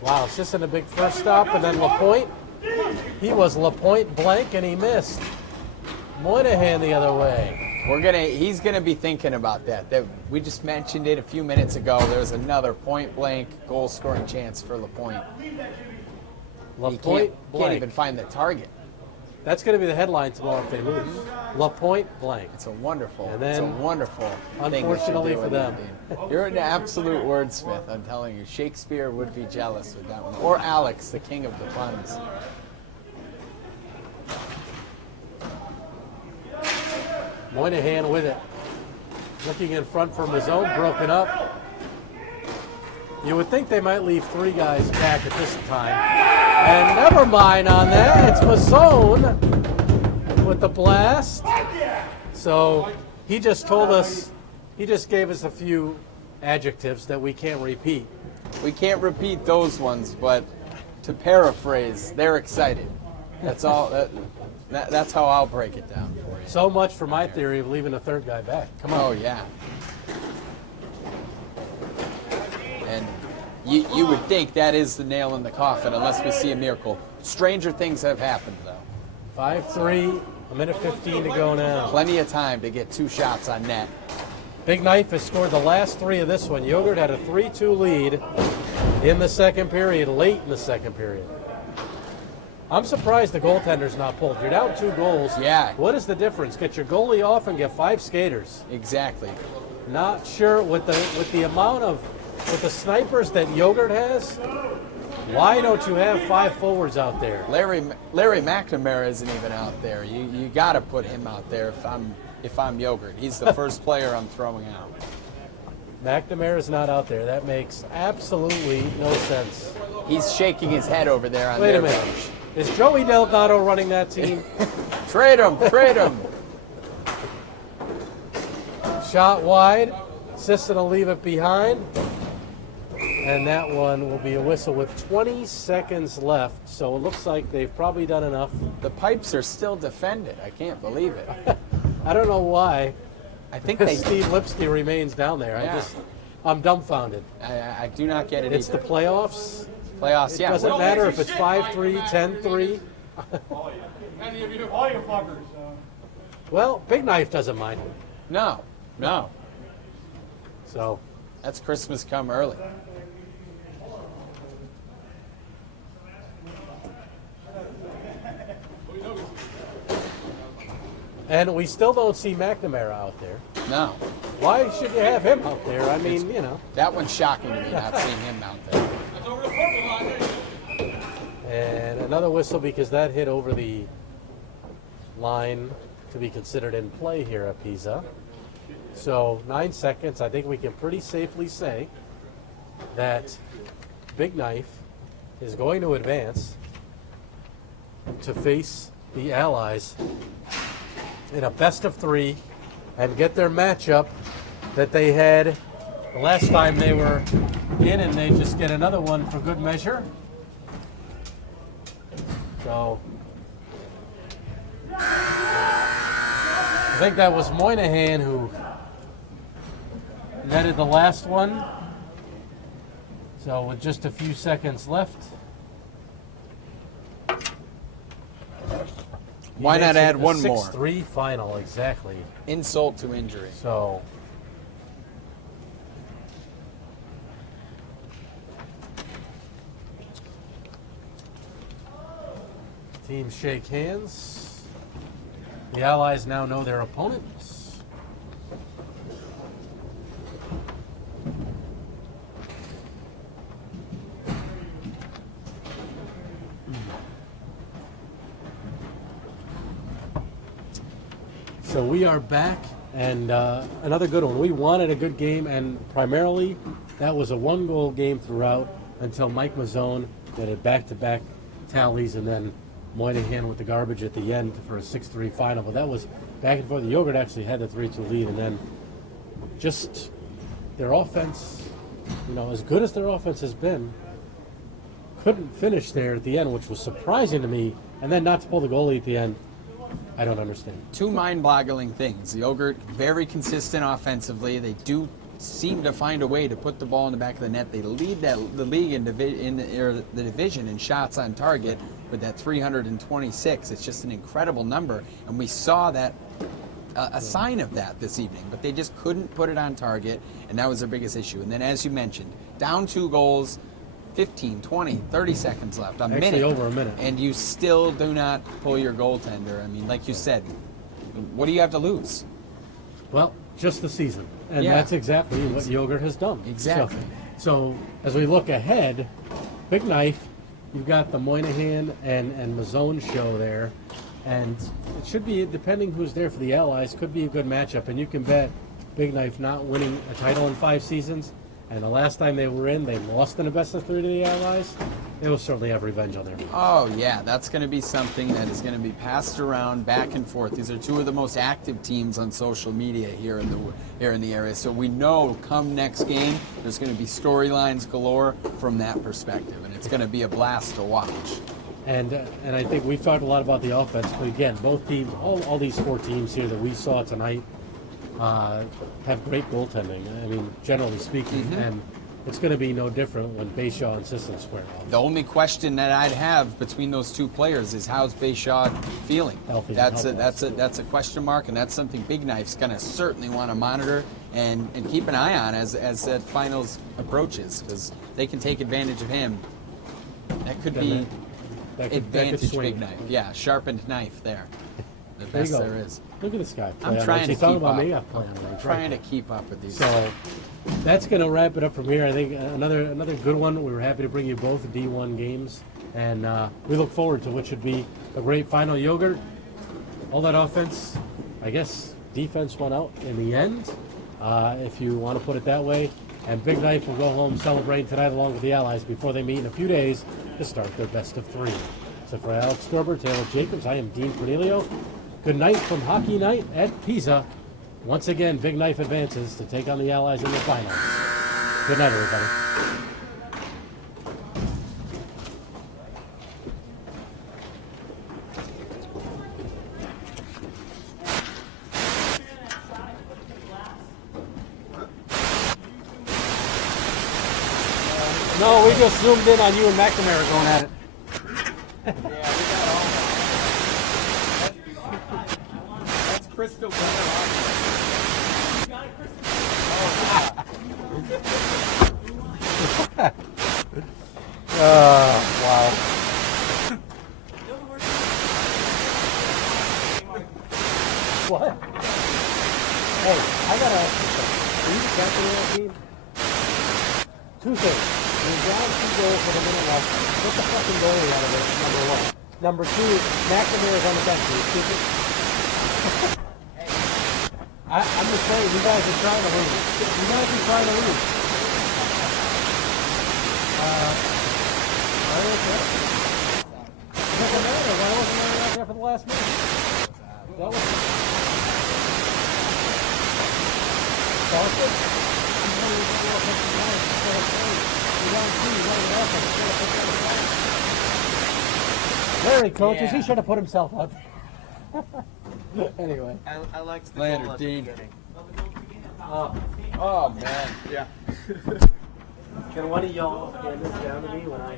Wow, Sisson a big first stop, and then LaPointe. He was LaPointe blank, and he missed. Moynihan the other way. He's gonna be thinking about that. We just mentioned it a few minutes ago. There's another point blank goal scoring chance for LaPointe. He LaPointe can't blank. even find the target. That's going to be the headline tomorrow if they lose. LaPointe blank. It's a wonderful, And then, thing. unfortunately for them. You're an absolute wordsmith, I'm telling you. Shakespeare would be jealous with that one. Or Alex, the king of the puns. Moynihan with it. Looking in front for Mazzone, broken up. You would think they might leave 3 guys back at this time. And never mind on that. It's Mazzone with the blast. So he just told us, he just gave us a few adjectives that we can't repeat. We can't repeat those ones, but to paraphrase, they're excited. That's all. That's how I'll break it down for you. So much for my theory of leaving a 3rd guy back. Come on. Oh, yeah. And you would think that is the nail in the coffin unless we see a miracle. Stranger things have happened, though. 5-3, a minute 15 to go now. Plenty of time to get 2 shots on net. Big Knife has scored the last 3 of this one. Yogurt had a 3-2 lead in the second period, late in the second period. I'm surprised the goaltender's not pulled. You're down 2 goals. Yeah. What is the difference? Get your goalie off and get 5 skaters. Exactly. Not sure with the amount of with the snipers that Yogurt has. Why don't you have 5 forwards out there? Larry McNamara isn't even out there. You got to put him out there if I'm Yogurt. He's the first player I'm throwing out. McNamara's not out there. That makes absolutely no sense. He's shaking his head over there on Wait their a minute. bench. Is Joey Delgado running that team? Trade him. Shot wide. Sisson will leave it behind. And that one will be a whistle with 20 seconds left. So it looks like they've probably done enough. The pipes are still defended. I can't believe it. I don't know why. I think they. Steve Lipsky remains down there. Yeah. I'm dumbfounded. I do not get it It's either. the playoffs. Playoffs, yeah. Doesn't matter if it's 5-3, 10-3. All you fuckers. Well, Big Knife doesn't mind. No. So That's Christmas come early. and we still don't see McNamara out there. No. Why should you have him out there? I mean, you know. That one's shocking to me, not seeing him out there. And another whistle because that hit over the line to be considered in play here at PISA. So 9 seconds. I think we can pretty safely say that Big Knife is going to advance to face the Allies in a best of 3 and get their matchup that they had the last time they were in, and they just get another one for good measure. So I think that was Moynihan who netted the last one. So with just a few seconds left, Why not add one more? 6-3 final, exactly. Insult to injury. So teams shake hands. The Allies now know their opponents. So we are back, and another good one. We wanted a good game, and primarily that was a 1-goal game throughout until Mike Mazzone did it back-to-back tallies, and then Moynihan with the garbage at the end for a 6-3 final. But that was back and forth. The Yogurt actually had the 3-2 lead, and then just their offense, you know, as good as their offense has been, couldn't finish there at the end, which was surprising to me. And then not to pull the goalie at the end, I don't understand. 2 mind-boggling things. The Yogurt, very consistent offensively. They do seem to find a way to put the ball in the back of the net. They lead the league in the division in shots on target with that 326. It's just an incredible number, and we saw that a sign of that this evening. But they just couldn't put it on target, and that was their biggest issue. And then, as you mentioned, down 2 goals. 15, 20, 30 seconds left, Actually, over a minute. And you still do not pull your goaltender. I mean, like you said, what do you have to lose? Well, just the season. And Yeah. that's exactly what Yogurt has done. Exactly. So as we look ahead, Big Knife, you've got the Moynihan and Mazzone show there. And it should be, depending who's there for the Allies, could be a good matchup. And you can bet Big Knife not winning a title in 5 seasons. And the last time they were in, they lost in a best of 3 to the Allies. They will certainly have revenge on their people. Oh yeah, that's going to be something that is going to be passed around back and forth. These are 2 of the most active teams on social media here in the area. So we know come next game, there's going to be storylines galore from that perspective, and it's going to be a blast to watch. And I think we've talked a lot about the offense, but again, both teams, all these 4 teams here that we saw tonight, have great goaltending. I mean, generally speaking, and it's going to be no different when Bayshaw and Sisson square off. The only question that I'd have between those 2 players is how's Bayshaw feeling? Healthy. That's a question mark, and that's something Big Knife's going to certainly want to monitor and keep an eye on as that finals approaches, because they can take advantage of him. That could be advantage Big Knife. Yeah, sharpened knife there. The best there is. Look at this guy. I'm trying to keep up. I'm trying to keep up with these. So that's going to wrap it up from here. I think another good one. We were happy to bring you both D1 games, and we look forward to what should be a great final. Yogurt, all that offense, I guess defense won out in the end, if you want to put it that way. And Big Knife will go home celebrating tonight along with the Allies before they meet in a few days to start their best of 3. So for Alex Gerber, Taylor Jacobs, I am Dean Cornelio. Good night from Hockey Night at PISA. Once again, Big Knife advances to take on the Allies in the finals. Good night, everybody. No, we just zoomed in on you and McNamara going at it. That's crystal clear. Wow. What? Hey, I gotta ask you something. Are you captain of that team? 2 things. You're down 2 goals with a minute left. Get the fucking goalie out of it, number 1. Number 2, McNamara's on the bench. Are you stupid? I'm just saying, you guys are trying to lose. You guys are trying to lose. Okay. It doesn't matter. Why wasn't Aaron out there for the last minute? That was Larry coaches, he should have put himself out there. Anyway. I liked the Later, goal at the Dean. beginning. Oh man. Yeah. Can one of y'all hand this down to me when I...